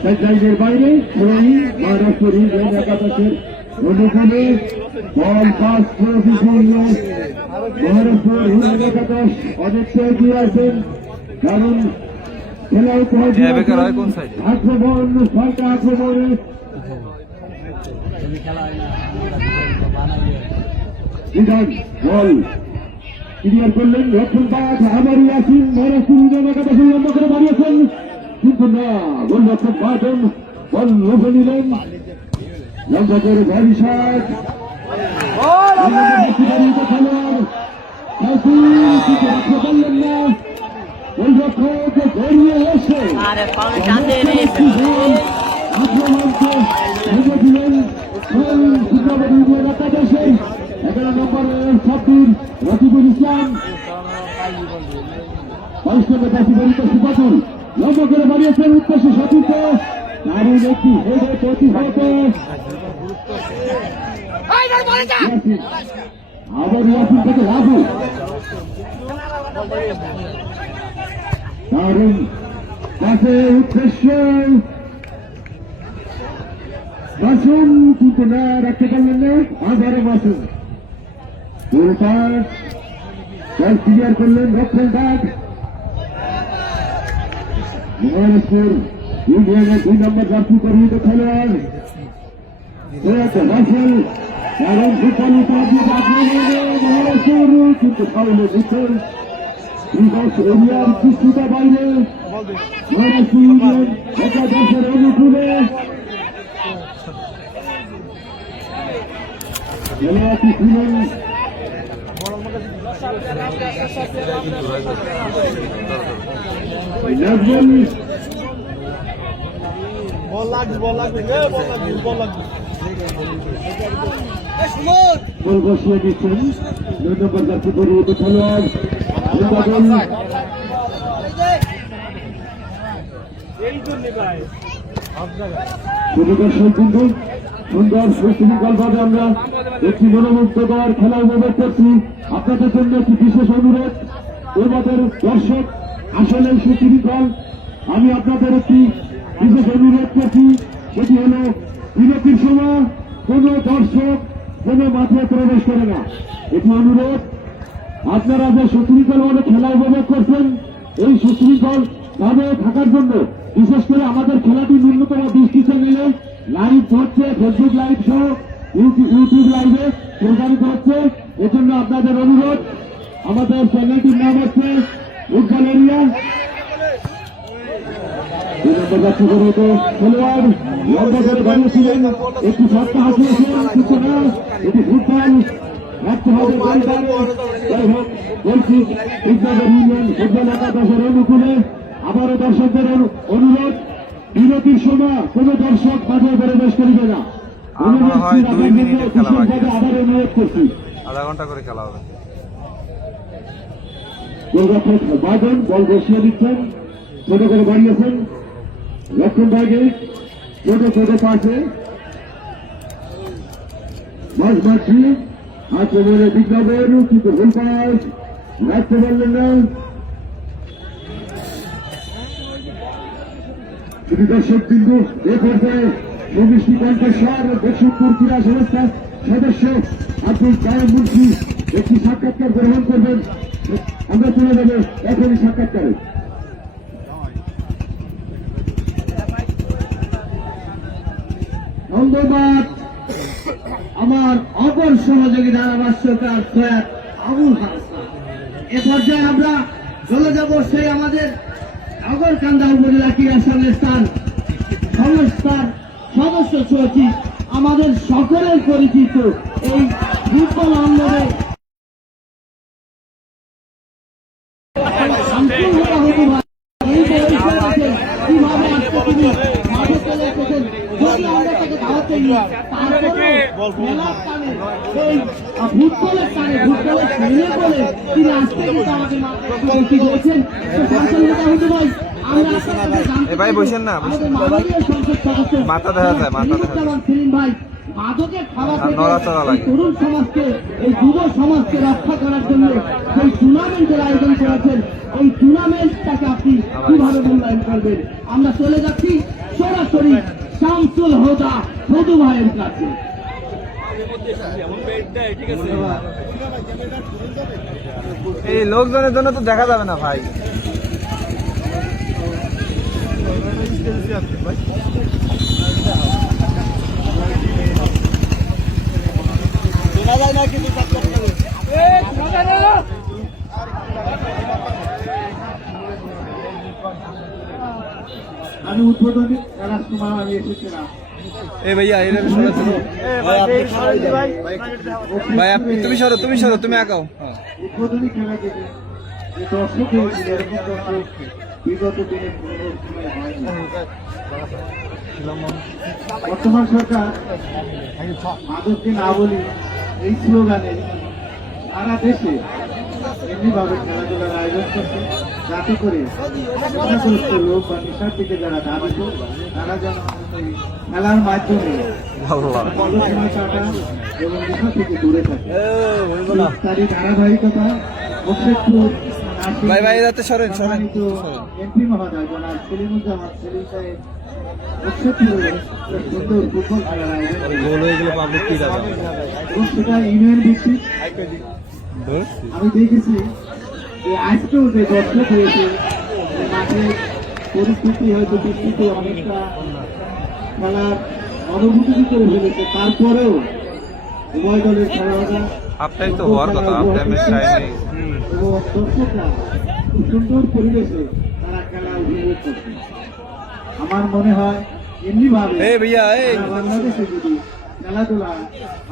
সাইডলাইনের বাইরে মহারাষ্ট্র ইউনিয়ন একাদশের অনুকূলে বল পাস করে মহারাষ্ট্র ইউনিয়ন একাদশ অনেকটা এগিয়ে আছেন কারণ খেলা উপহার আক্রমণ পাল্টা আক্রমণে বিধান বল ক্লিয়ার করলেন রক্ষণ পাঠ আমার ইয়াসিন মহারাষ্ট্র একাদশের লম্বা করে বাড়িয়েছেন কিন্তু না গোল রক্ষণ পাঠন বল লোভে নিলেন লম্বা করে ভারী শট খেলোয়াড় পারলেন না গোল রক্ষক গড়িয়ে এসে আরে পাউনে টান দিয়ে নিয়েছে আক্রমণকে ভেঙে দিলেন একাদশের 11 নম্বরের ছাব্বির রকিবুল ইসলাম 22 নম্বর কাশিবরিত সুপাতুল লম্বা করে বাড়িয়েছেন উদ্দেশ্যে সতীর্থ দারুণ একটি হেডে প্রতিহত আবার ইয়াসিন থেকে লাভু দারুণ কাছে উদ্দেশ্য মাসুম কিন্তু না রাখতে পারলেন না আধারে মাসুম ক্লিয়ার করলেন রক্ষণ ডাক মহারাষ্ট্রের ইউনিয়নের 2 নম্বর জার্সি পরিহিত খেলোয়াড় রাসেল কারণ সুপালি মহারাষ্ট্রের কিন্তু ফাউলে দিচ্ছেন এরিয়ার দৃষ্টিটা বাইরে মহারাষ্ট্র ইউনিয়ন একাদশের অনুকূলে খেলোয়াড়টি ছিলেন নাজমুল বল লাগবে বল বসিয়ে দিচ্ছেন 9 নম্বর জার্সি পরিহিত খেলোয়াড় সুন্দর সুশৃঙ্খলভাবে আমরা একটি মনোমুগ্ধকর খেলা উপভোগ করছি আপনাদের জন্য একটি বিশেষ অনুরোধ আমাদের দর্শক আসলে সুশৃঙ্খল আমি আপনাদের একটি বিশেষ অনুরোধ করছি সেটি হল বিরতির সময় কোন দর্শক কোন মাঠে প্রবেশ করে না এটি অনুরোধ আপনারা যে সুশৃঙ্খল ভাবে খেলা উপভোগ করছেন এই সুশৃঙ্খল ভাবে থাকার জন্য বিশেষ করে আমাদের খেলাটি ন্যূনতম 20টি চ্যানেলে লাইভ হচ্ছে ফেসবুক লাইভ সহ ইউটিউব লাইভে প্রচারিত হচ্ছে এজন্য আপনাদের অনুরোধ আমাদের চ্যানেলটির নাম হচ্ছে উজ্জ্বল এরিয়া খেলোয়াড় লম্বা করে বানিয়েছিলেন একটি সপ্তাহ হাসিয়েছিলেন কিন্তু না এটি ফুটবল রাখতে হবে যাই হোক বলছি ইউনিয়ন ফুটবল একাদশের অনুকূলে আবারও দর্শকদের অনুরোধ বিরতির সময় কোন দর্শক মাঠে প্রবেশ করিবে না আমরা হয় 2 মিনিটের খেলা বাকি আছে। আবার অনুরোধ করছি আধা ঘন্টা করে খেলা হবে। গোলরক্ষক বাদন বল বসিয়ে দিচ্ছেন ছোট করে বাড়িয়েছেন লক্ষণ ভাগে ছোট ছোট পাশে মাঝ মাঠি আক্রমণের বিজ্ঞাপন কিন্তু ভুল পাস রাখতে পারলেন না শুধু দর্শক বিন্দু এ পর্যায়ে সমিষ্টি কণ্ঠস্বর বসুপুর ক্রীড়া সংস্থার সদস্য আব্দুল কায়েম মুন্সি একটি সাক্ষাৎকার গ্রহণ করবেন আমরা চলে যাবো এখনই সাক্ষাৎকারে ধন্যবাদ আমার অপর সহযোগী ধারাভাষ্যকার সৈয়দ আবুল হাসান এ পর্যায়ে আমরা চলে যাব সেই আমাদের আগরকান্দা উপজেলা ক্রীড়া সংস্থার সংস্থার সদস্য সচিব আমাদের সকলের পরিচিত এই ফুটবল আন্দোলনে কিভাবে আজকে তিনি মাঠে চলে এসেছেন যদি আমরা তাকে দাওয়াতে নিই ফুটবলের টানে ফুটবলের খেলে বলে তিনি আসতে কিন্তু আমাদের মাঠে বলছেন হতে ভাই ভাই বসেন না মাথা দেখা যায় মাথা দেখা যায় ভাই মাদকের খাবার নড়াচড়া লাগে তরুণ সমাজকে এই যুব সমাজকে রক্ষা করার জন্য সেই টুর্নামেন্টের আয়োজন করেছেন এই টুর্নামেন্টটাকে আপনি কিভাবে মূল্যায়ন করবেন আমরা চলে যাচ্ছি সরাসরি শামসুল হোদা মধু ভাইয়ের কাছে এই লোকজনের জন্য তো দেখা যাবে না ভাই শোনা যায় না কিন্তু আমি উদ্বোধনী খেলার সময় আমি এসেছিলাম। এ ভাইয়া এর সরে চলো ভাই আপনি তুমি সরো তুমি আগাও উদ্বোধনী খেলা থেকে যে দর্শক হয়েছিল এরকম দর্শক বিগত দিনে কোনো সময় হয়নি। বর্তমান সরকার মাদককে না বলি এই স্লোগানে সারা দেশে এমনিভাবে খেলাধুলার আয়োজন করছে যাতে করে নেশাগ্রস্ত লোক বা নেশার দিকে যারা ধাবিত তারা যেন এই খেলার মাধ্যমে সময় কাটা এবং নেশা থেকে দূরে থাকে। তারই ধারাবাহিকতা মোশেদপুর ভাই ভাই যাতে সরেন এমপি মহোদয় জনাব সেলিমুজ্জামান সেলিম সাহেব মোশেদপুরে সুন্দর ফুটবল খেলার আয়োজন এবং সেটা ইউনিয়ন ভিত্তিক। আমি দেখেছি যে আজকেও যে দর্শক হয়েছে মাঠের পরিস্থিতি হয়তো বৃষ্টিতে অনেকটা খেলার অনুভূতি করে ফেলেছে, তারপরেও উভয় দলের খেলোয়াড়রা আপনাই তো হওয়ার কথা আপনার টাইমে এবং দর্শকরা খুব সুন্দর পরিবেশে তারা খেলা উপভোগ করছে। আমার মনে হয় এমনি ভাবে বাংলাদেশে যদি খেলাধুলা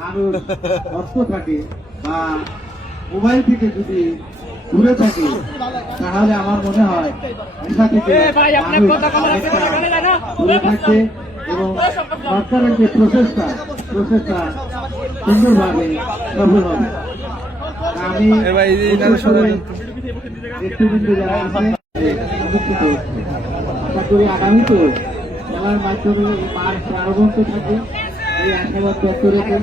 আরো অর্থ থাকে বা মোবাইল থেকে যদি দূরে থাকে তাহলে আমার মনে হয় নেশা থেকে দূরে থাকবে এবং সরকারের যে প্রচেষ্টা সুন্দরভাবে সফল হবে। আমি নেতৃবৃন্দ যারা আছে উপস্থিত হচ্ছে আশা করি আগামীতে খেলার মাধ্যমে এই মাঠ প্রাণবন্ত থাকে। এই আশাবাদ ব্যক্ত রেখে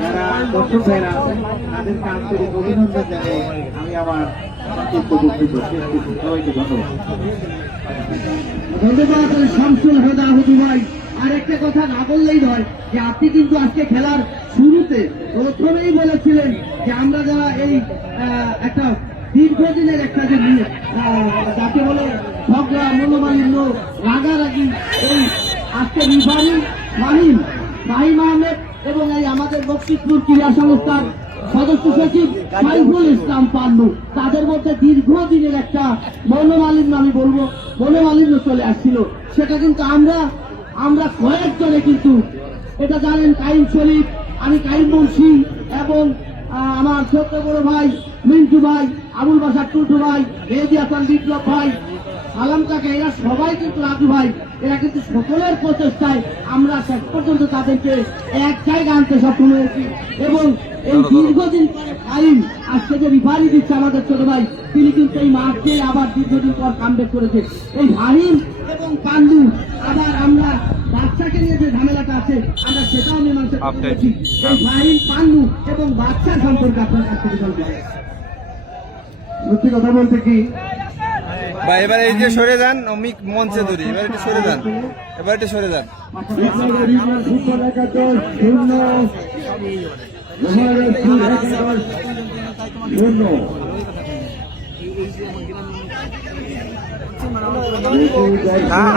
যারা দর্শক ভাইরা আছেন তাদেরকে আন্তরিক অভিনন্দন জানিয়ে আমি আমার সবাইকে ধন্যবাদ। শামসুল হুদা হুদু ভাই আর একটা কথা না বললেই নয় যে আপনি কিন্তু আজকে খেলার শুরুতে প্রথমেই বলেছিলেন যে আমরা যারা এই একটা দীর্ঘদিনের একটা যে যাকে বলে ঝগড়া মনোমালিন্য রাগারাগি এই আজকে ফাহিম আহমেদ এবং এই আমাদের বকশিসপুর ক্রীড়া সংস্থার সদস্য সচিব সাইফুল ইসলাম পান্নু তাদের মধ্যে দীর্ঘদিনের একটা মনোমালিন্য আমি বলবো মনোমালিন্য চলে আসছিল। সেটা কিন্তু আমরা কয়েকজনে কিন্তু এটা জানেন কাইম শরীফ আমি কাইম মুন্সি এবং আমার ছোট্ট বড় ভাই মিন্টু ভাই আবুল বাসার টুটু ভাই মেহেদি হাসান বিপ্লব ভাই আলম কাকা এরা সবাই কিন্তু রাজু ভাই এরা কিন্তু সকলের প্রচেষ্টায় আমরা শেষ পর্যন্ত তাদেরকে এক জায়গায় আনতে সক্ষম হয়েছি এবং এই দীর্ঘদিন পরে ফাইন আজকে যে রিফারি দিচ্ছে আমাদের ছোট ভাই তিনি কিন্তু এই মাঠে আবার দীর্ঘদিন পর কামব্যাক করেছে। এই ফাহিম এবং পান্ডু আবার আমরা বাচ্চাকে নিয়ে যে ঝামেলাটা আছে আমরা সেটাও মীমাংসা করেছি। এই ফাহিম পান্ডু এবং বাচ্চার সম্পর্কে আপনার কাছ থেকে বলতে সত্যি কথা বলতে কি ভাই এবার এই যে সরে যান অমিক মঞ্চে ধরি এবার একটু সরে যান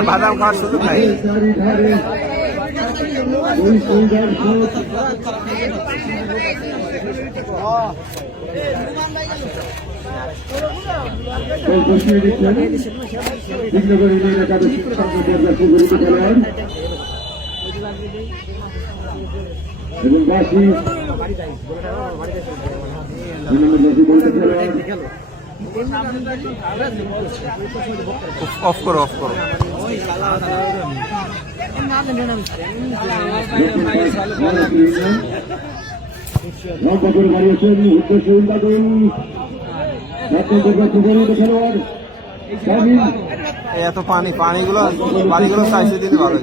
বাদাম খাওয়ার সুযোগ নাই। বসিয়ে দিচ্ছেন বিঘ্নগর ইউনিয়ন একাদশ খেলোয়াড় এবং বাসী বলতে খেলোয়াড় অফ করো লম্বা করে দাঁড়িয়েছেন উদ্দেশ্য উন্দাদন খেলোয়াড় এত পানিগুলো চাইছে দিলে ভালো।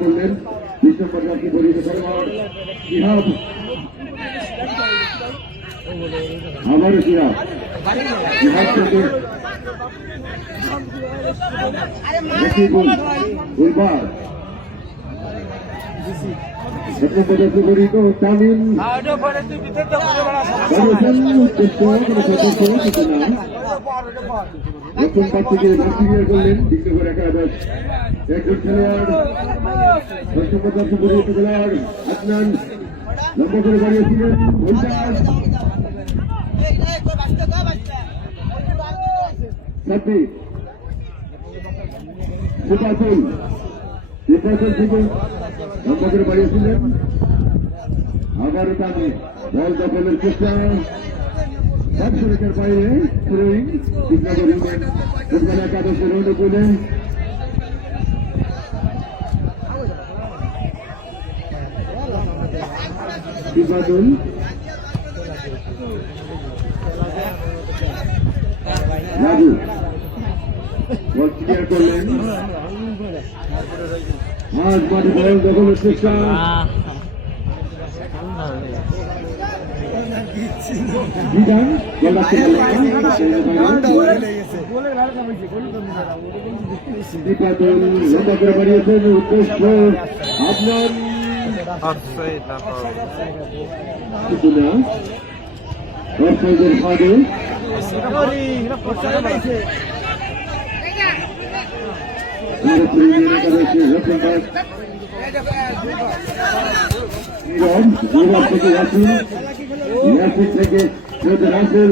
আবারও সিরাজ তামিম নতুন পাত্রকে ভার্সিনিয়ার করলেন বিঘ্নগর একাদশ একজন খেলোয়াড় খেলোয়াড় আদনান লম্বা করে দাঁড়িয়েছিলেন সুপারফুল নির্বাচন থেকে লম্বা করে বাড়িয়েছিলেন। আবার টানে বল দখলের চেষ্টা, সড়কের বাইরে থ্রোয়িং কৃষ্ণনগর ইউনিয়ন ফুটবল একাদশের অনুকূলে। ইবাদুল রাজু বল ক্লিয়ার করলেন। আজ মাঠে বল দখলের চেষ্টা, বিধান লম্বা করে বাড়িয়েছেন। উদ্দেশ্য আপনার অফসাইড না ফাউল। কিছু না, অফসাইডের ফাঁদে থেকে রাসেল, রাসেল থেকে রাসেল,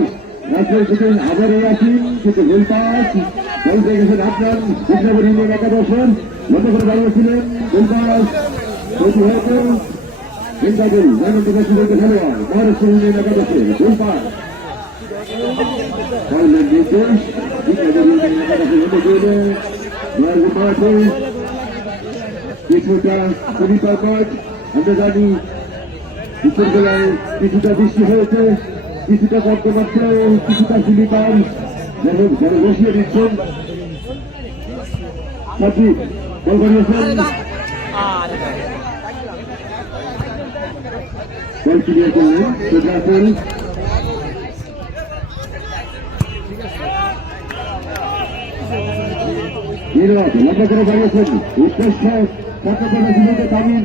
রাসেল থেকে আবার আসিন কিন্তু গোল পাস বলতে গেছেন আপনার কৃষ্ণনগর ইউনিয়ন একাদশের লক্ষ্য করে দাঁড়িয়েছিলেন। গোল পাস ক্ষতি হয়েছে ইন্টারভিউ খেলোয়াড় মহারাষ্ট্র ইউনিয়ন একাদশের গোল পাস নির্দেশ কৃষ্ণনগর ইউনিয়ন একাদশের মাঠে কিছুটা খুবই পারফেক্ট। আমরা জানি দুপুরবেলায় কিছুটা বৃষ্টি হয়েছে, কিছুটা কর্তমাত্র, কিছুটা স্লিপার যেমন ঘরে বসিয়ে দিচ্ছেন। সাথী বল বাড়িয়েছেন, বল ক্লিয়ার করলেন রাসেল। লম্বা করে দাঁড়িয়েছেন, উদ্দেশ্য পতাকা তামিন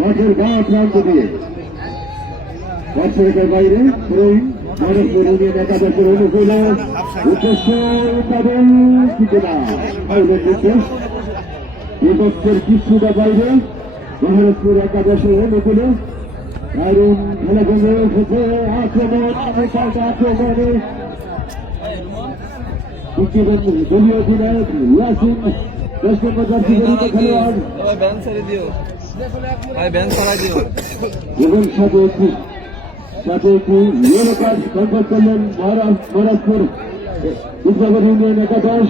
মাঠের গা প্রান্ত দিয়ে বছরের বাইরে থ্রোয়িং মহারাষ্ট্র ইউনিয়ন একাদশের অনুকূলে। উদ্দেশ্য তাদের কিছু না, নির্দেশ বিপক্ষের কিছুটা বাইরে মহারাষ্ট্র একাদশের অনুকূলে। দারুণ খেলা জমে উঠেছে, আক্রমণ আক্রমণে দলীয় অধিনায়ক ইয়াসিন 10 নম্বর জার্সি পরিহিত খেলোয়াড় এবং সাথে একটি ইয়েলো কার্ড কনফার্ট করলেন মহারাষ্ট্র কৃষ্ণনগর ইউনিয়ন একাদশ।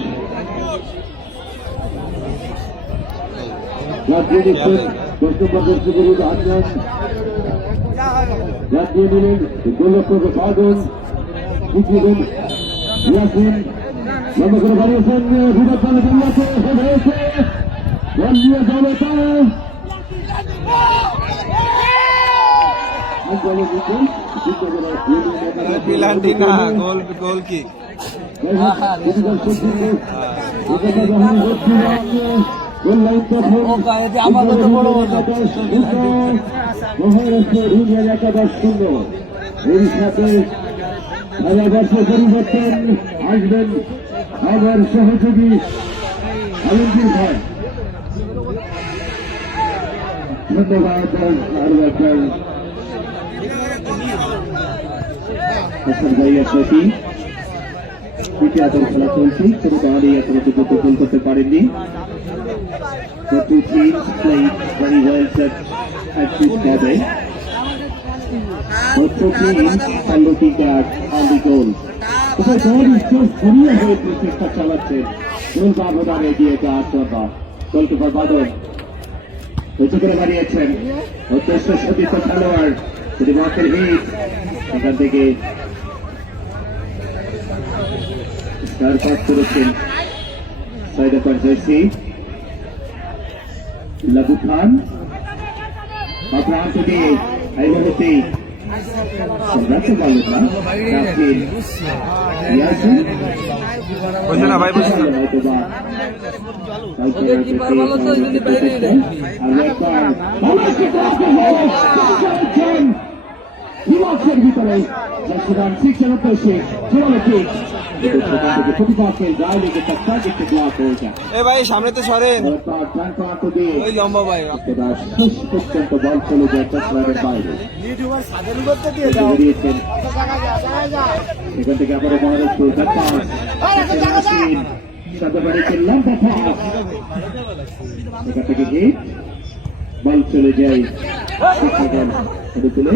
জাতীয় নিচ্ছেন 10 নম্বর জার্সি পরিহিত আদনান, জাতীয় নিলেন গোলরক্ষক বাদন, জিতলেন ইয়াসিন। লম্বা করে বাড়িয়েছেন বিপদ পালে দুনিয়াতে হয়েছে বল নিয়ে জলতা পেনাল্টি না, গোল গোল কিক। মহারাষ্ট্র ইউনিয়ন একাদশ শূন্য। এর সাথে খেলাবর্ষ পরিবর্তন আসবেন আমার সহযোগী আলমগীর ভাই। ধন্যবাদ। ভাইয়ের প্রতি তৃতীয় আদর খেলা চলছে, কোনো কারণেই এখনো পর্যন্ত গোল করতে পারেননি। The two teams played very well at this moment. Both teams are looking at early goals. কোথায় দল ইস্টোর ঘুরিয়ে হয়ে চেষ্টা চালাচ্ছেন গোল ব্যবধান এগিয়ে যাওয়ার জন্য। গোলকিপার বাদল উঁচু করে দাঁড়িয়েছেন, উদ্দেশ্য সতীর্থ খেলোয়াড় যদি মাঠের হিট সেখান থেকে স্টার পাস করেছেন 6 নম্বর জার্সি লাবু খান। প্রান্ত দিয়ে এই মুহূর্তে রাখতে পারলেন না রাসেল, ইয়াসিন বুঝছে না ভাই, বুঝছে না। বিমাসের ভিতরে শিক্ষার উদ্দেশ্যে প্রতিপক্ষের গায়ে লেগে তার টার্গেটে ব্লক হয়ে যায়। এ ভাই সামনে তো সরেন, প্রান্ত দিয়ে ওই লম্বা ভাই শেষ পর্যন্ত বল চলে যায় টাচলাইনের বাইরে। সেখান থেকে আবারও মহারাষ্ট্র সাদা বাড়িতে লম্বা পাস এখান থেকে হিট বল চলে যায় তুলে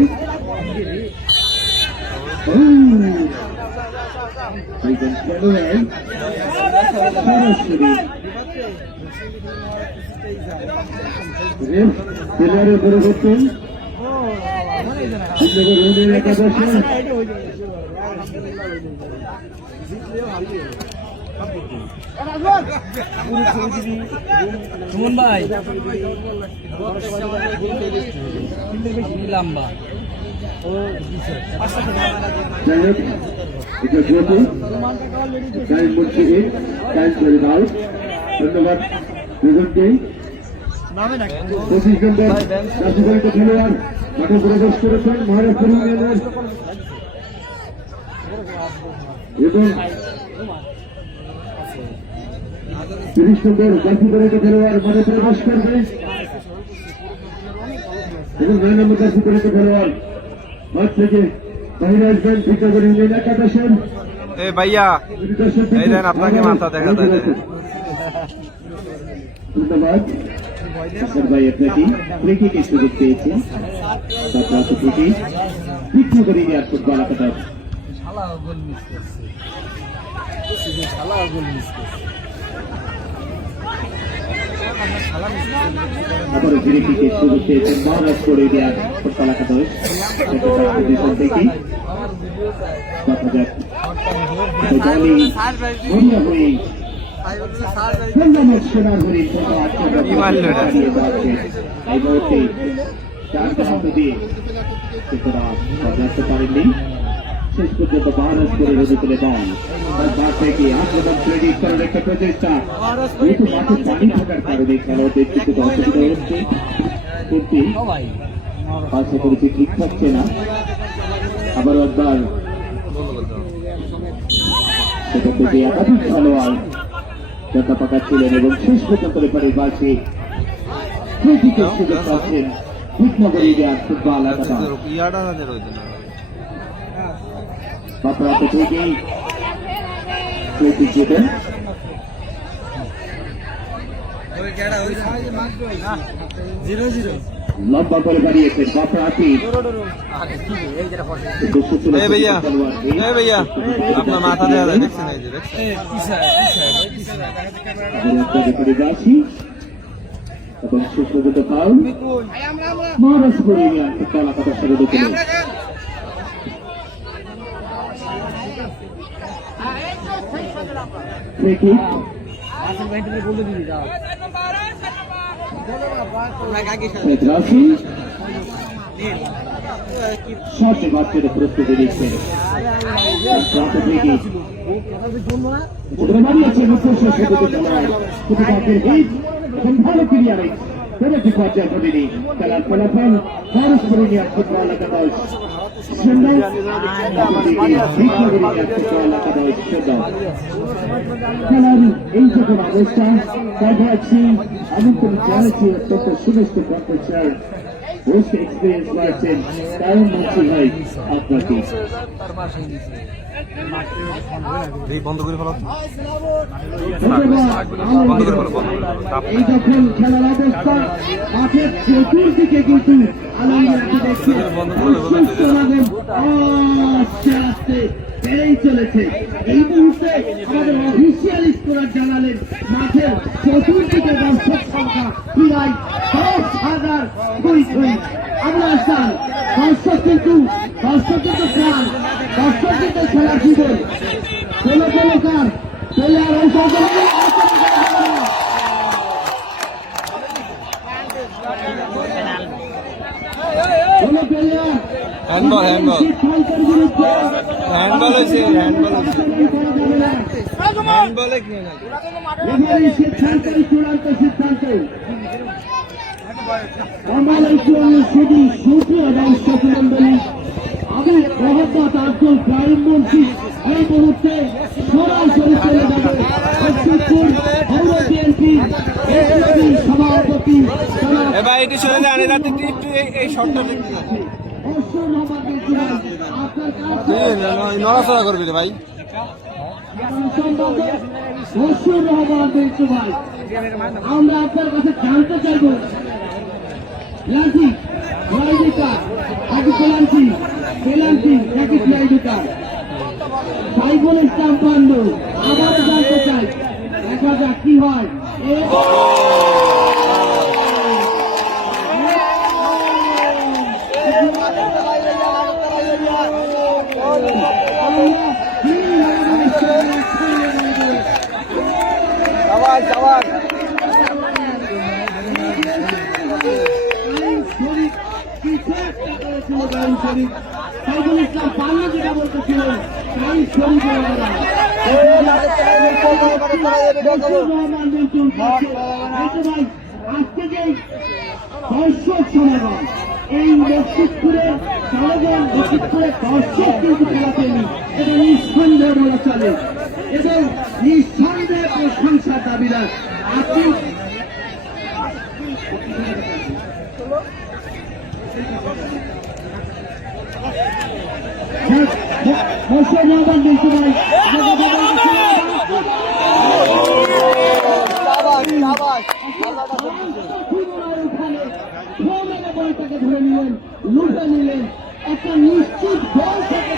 প্লেয়ারের পরিবর্তন একাদশে সুমন ভাই লম্বা ধন্যবাদ দুজনকে 25 নম্বর রাশিবাড়িতে খেলোয়াড় মাঠে প্রবেশ করেছেন মহারাষ্ট্র ইউনিয়নের এবং 30 নম্বর রাশিবাড়িতে খেলোয়াড় মাঠে প্রবেশ করবে এবং 9 নম্বর রাশিবাড়িতে খেলোয়াড় মাঠ থেকে বাইরে আসবেন ভিক্টোরিয়া ইউনিয়ন একাদশের এ ভাইয়া এই দেন আপনাকে মাথা দেখা যায় ধন্যবাদ আসার ভাই আপনাকে ফ্রি কিকের সুযোগ পেয়েছেন তারপর থেকে ভিক্টোরিয়া ইউনিয়ন ফুটবল একাদশ আবারও ফ্রি কিকের সুযোগ পেয়েছেন মহারাষ্ট্র ইউনিয়ন ফুটবল একাদশ থেকে দেখা যাক হয়ে সেনার হরিণ এই মুহূর্তে চার প্রান্ত দিয়ে রাখতে পারেননি শেষ পর্যন্ত মহারাজ করে রোদে তুলে বল তার থেকে আক্রমণ ক্রেডিট করার একটা প্রচেষ্টা যেহেতু মাঠে পানি থাকার কারণে খেলোয়াড়দের কিছুটা অসুবিধা হচ্ছে কিন্তু আশা করেছি ঠিক থাকছে না আবার একবার সেটা থেকে একাধিক খেলোয়াড় দেখা পাকাচ্ছিলেন এবং শেষ পর্যন্ত রেফারির বাসে ক্রিকেটের সুযোগ পাচ্ছেন ভিক্টোরিয়া ইউনিয়ন ফুটবল একাদশ বাপরাত থেকেই ক্রিকেট জিতেন লম্বা করে দাঁড়িয়েছেন বাপরাতি भैया अपना माथा दे এবং শেষ পর্যন্ত ফাউল মহারাষ্ট্র ইউনিয়ন ফুটবল একাদশের দখলে ফ্রি কিক শটে বাচ্চাদের প্রস্তুতি দিচ্ছেন ভালো ক্লিয়ারেন্স পেনাল্টি পর্যায়ে প্রতিদিন খেলার ফলাফল মহারাষ্ট্র ইউনিয়ন ফুটবল একাদশ খেলার এই যখন অবস্থা দেখাচ্ছি আমি তুমি জানাচ্ছি অত্যন্ত সুনিষ্ট কম্পিটিশন মোস্ট এক্সপিরিয়েন্স পাচ্ছেন কারণ বলছি ভাই আপনাকে বন্ধ করে ফেলো এই যখন খেলার অবস্থা মাঠের চতুর্দিকে কিন্তু আস্তে আস্তে বেড়েই চলেছে এই মুহূর্তে আমাদের অফিসিয়াল স্কোরার জানালেন মাঠের চতুর্দিকে দর্শক সংখ্যা প্রায় 10,000 আমরা চান দর্শক কিন্তু প্রাণ দর্শক কিন্তু খেলার জীবন কোনো কোনো কার প্লেয়ার এই কোনো প্লেয়ার হ্যান্ডবল হয়েছে হ্যান্ডবলে সিদ্ধান্ত চূড়ান্ত সিদ্ধান্ত আমার শুধু সুখী এবং সচেতনমন্ডলী আমি মোহাম্মদ আব্দুল কারিম বলছি এই মুহূর্তে সরাসরি চলে যাবে হরশিদপুর পৌর বিএনপি সভাপতি এবার এটি চলে যায় একটু এই শটটা নড়াচড়া করবি রে ভাই সম্পাদক বশির রহমান বিল্টু ভাই, আমরা আপনার কাছে জানতে চাইব লাঠি লাইডিকা আগে পেলান্টি নাকি লাইডিকা সাইফুল ইসলাম পান্ডু, আবারও জানতে চাই দেখা যাক কি হয়। সাইফুল ইসলাম পান্ডু যেটা বলতেছিলেন তাই শরীফ আজকে যে দর্শক সমাগম, এই মসজিদপুরের জনগণ মসজিদপুরের দর্শক কিন্তু খেলাতেনি, এটা নিঃসন্দেহ বলা চলে এবং নিঃসন্দেহে প্রশংসার দাবিদার। আপনি বশির রহমান বিল্টু ভাই বলটাকে ধরে নিলেন, লুটে নিলেন, একটা নিশ্চিত বল থেকে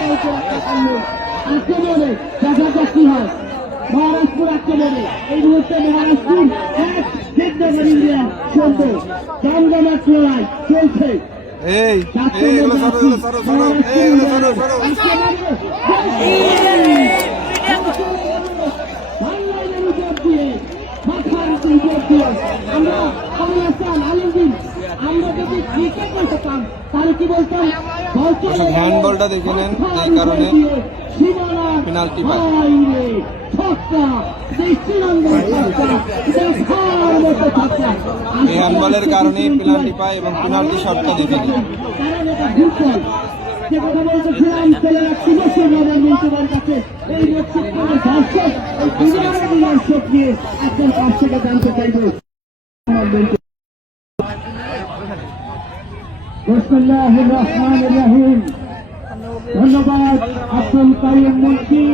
আক্রমণে দেখা যাক কি হয়। মহারাষ্ট্র আক্রমণে এই মুহূর্তে মহারাষ্ট্র এক জিন্দাবাদ ইন্ডিয়া চলত জমজমাট লড়াই চলছে। এই এইগুলো সরো এইগুলো সরো আমরা যদি ক্রিকেট বলতাম তাহলে কি বলতাম, হ্যান্ডবলটা দেখে নেন, এই কারণে পেনাল্টি পায়। এই হ্যান্ডবলের কারণেই পেনাল্টি পায় এবং পেনাল্টি শটটা দেখে নেন। যে কথা বলতেছিলাম চলে রাখছি বশির রহমান বিল্টু ভাইয়ের কাছে। এই মসজিদপুরের দর্শক এই দর্শক নিয়ে আপনার কাছ থেকে জানতে চাইব। বিসমিল্লাহির রহমানির রহিম। ধন্যবাদ আব্দুল কাইয়ুম মুন্সি,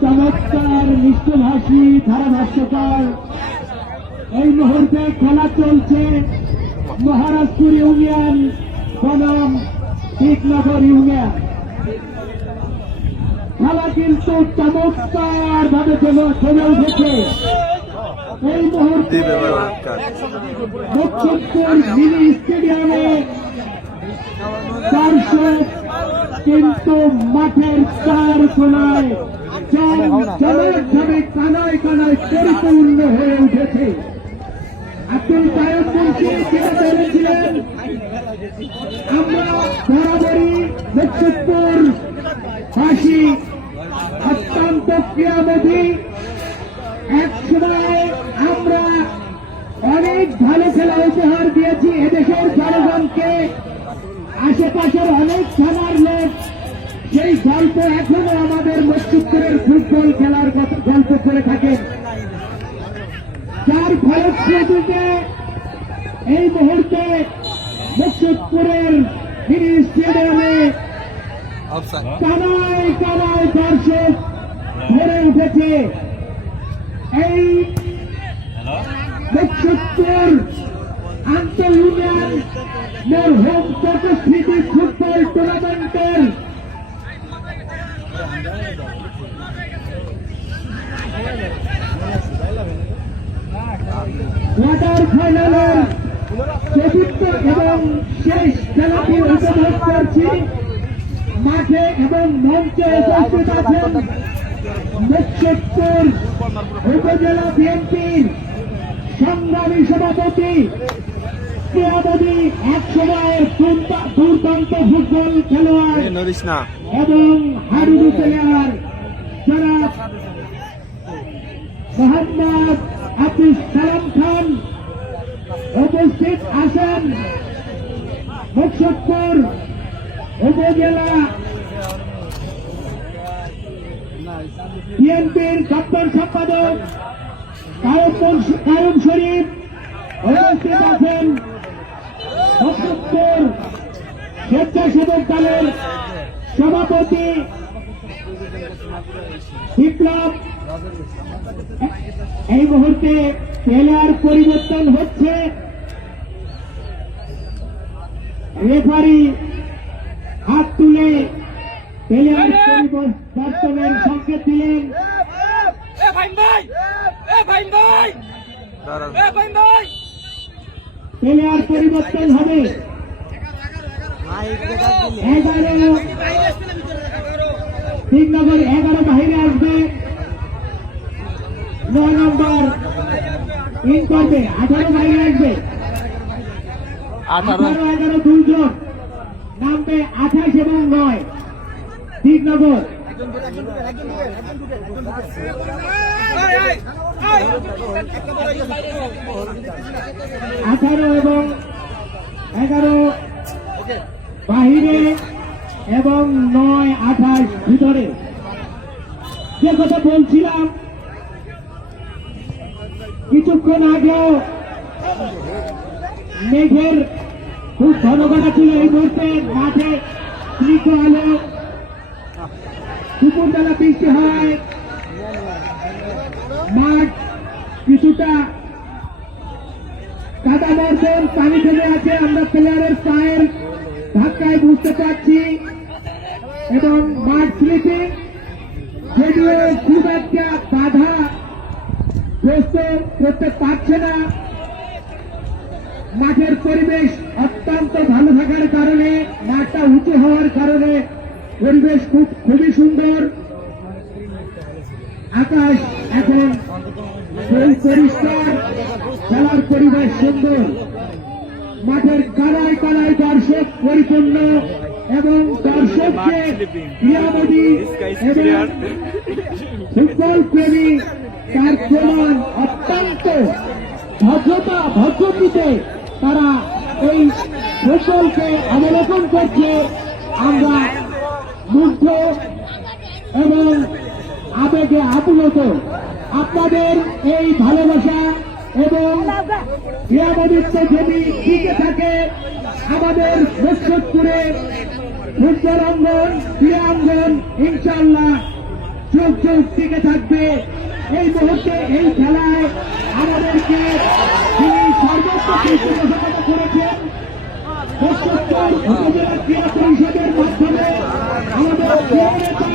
চমৎকার মিষ্টভাষী ধারাভাষ্যকার। এই মুহূর্তে খেলা চলছে মহারাষ্ট্র ইউনিয়ন বনাম টিকনগর ইউনিয়ন। খেলা কিন্তু চমৎকার ভাবে চলে উঠেছে। এই মুহূর্তে মকসুদপুর মিনি স্টেডিয়ামে দর্শক কিন্তু মাঠের চার কোনায় জমজমাটভাবে কানায় কানায় পরিপূর্ণ হয়ে উঠেছে। আব্দুল কাইয়ুম মুন্সি যেটা বলেছিলেন, আমরা বরাবরই মকসুদপুর বাসী অত্যন্ত ক্রীড়ামোদী। এক সময় আমরা অনেক ভালো খেলা উপহার দিয়েছি এদেশের জনগণকে। আশেপাশের অনেক থানার লোক সেই গল্প এখনো আমাদের মসজিদপুরের ফুটবল খেলার গল্প করে থাকেন, যার ফলশ্রুতিতে এই মুহূর্তে মসজিদপুরের মিনি স্টেডিয়ামে কানায় কানায় দর্শক ভরে উঠেছে। এই মকসুদপুর আন্তঃ ইউনিয়ন মরহুম চতুর্থী ফুটবল টুর্নামেন্টের কোয়ার্টার ফাইনালের চতুর্থ এবং শেষ খেলাটি উপভোগ করছি। মাঠে এবং মঞ্চে উপস্থিত আছেন মকসুদপুর উপজেলা বিএনপির সংগ্রামী সভাপতি, ক্রীড়ামোদী, এক সময়ের দুর্দান্ত ফুটবল খেলোয়াড় এবং হাডুডু প্লেয়ার জনাব মোহাম্মদ আব্দুল সালাম খান উপস্থিত আছেন। মকসুদপুর উপজেলা বিএনপির দপ্তর সম্পাদক কায়ুম শরীফ উপস্থিত আছেন। মকসুদপুর স্বেচ্ছাসেবক দলের সভাপতি বিপ্লব এই মুহূর্তে প্লেয়ার পরিবর্তন হচ্ছে। রেফারি হাত তুলে প্লেয়ার পরিবর্তনের সংকেত দিলেন। প্লেয়ার পরিবর্তন হবে। 11 3 নম্বর 11 বাহিরে আসবে, 9 নম্বর ইন করবে, 18 বাইরে আসবে, 18-11 দুজন নামবে, 28 এবং 9 3 নম্বর। আঠারো এবং 11 বাহিরে এবং 9-28 ভিতরে। যে কথা বলছিলাম কিছুক্ষণ আগেও, মেঘের খুব ঘন ঘটা ছিল। এই মুহূর্তে মাঠে স্নিগ্ধ আলো, দুপুরবেলা বৃষ্টি হয়, মাঠ কিছুটা কাদা বর্জন, পানি ফেলে আছে। আমরা প্লেয়ারের পায়ের ধাক্কায় বুঝতে পারছি এবং মাঠ স্লিপিং, যদিও খুব একটা বাধা গ্রস্ত করতে পারছে না। মাঠের পরিবেশ অত্যন্ত ভালো থাকার কারণে, মাঠটা উঁচু হওয়ার কারণে পরিবেশ খুবই সুন্দর। আকাশ এখন পরিষ্কার, খেলার পরিবেশ সুন্দর, মাঠের কালায় কালায় দর্শক পরিপূর্ণ এবং দর্শককে ক্রীড়ামোদী এবং ফুটবল প্রেমী তার প্রমাণ। অত্যন্ত ভদ্রতিতে তারা এই ফুটবলকে অবলোকন করছে। আমরা মুগ্ধ এবং আবেগে আপ্লুত। আপনাদের এই ভালোবাসা এবং ক্রীড়ামোদিত্ব যদি টিকে থাকে, আমাদের মকসুদপুরে ফুটবল অঙ্গন, ক্রীড়া অঙ্গন ইনশাআল্লাহ যুগ যুগ টিকে থাকবে। এই মুহূর্তে এই খেলায় আমাদেরকে তিনি সর্বোচ্চ সহযোগিতা করেছেন মকসুদপুর উপজেলা ক্রীড়া পরিষদের মাধ্যমে। আমাদের প্রিয় নেতা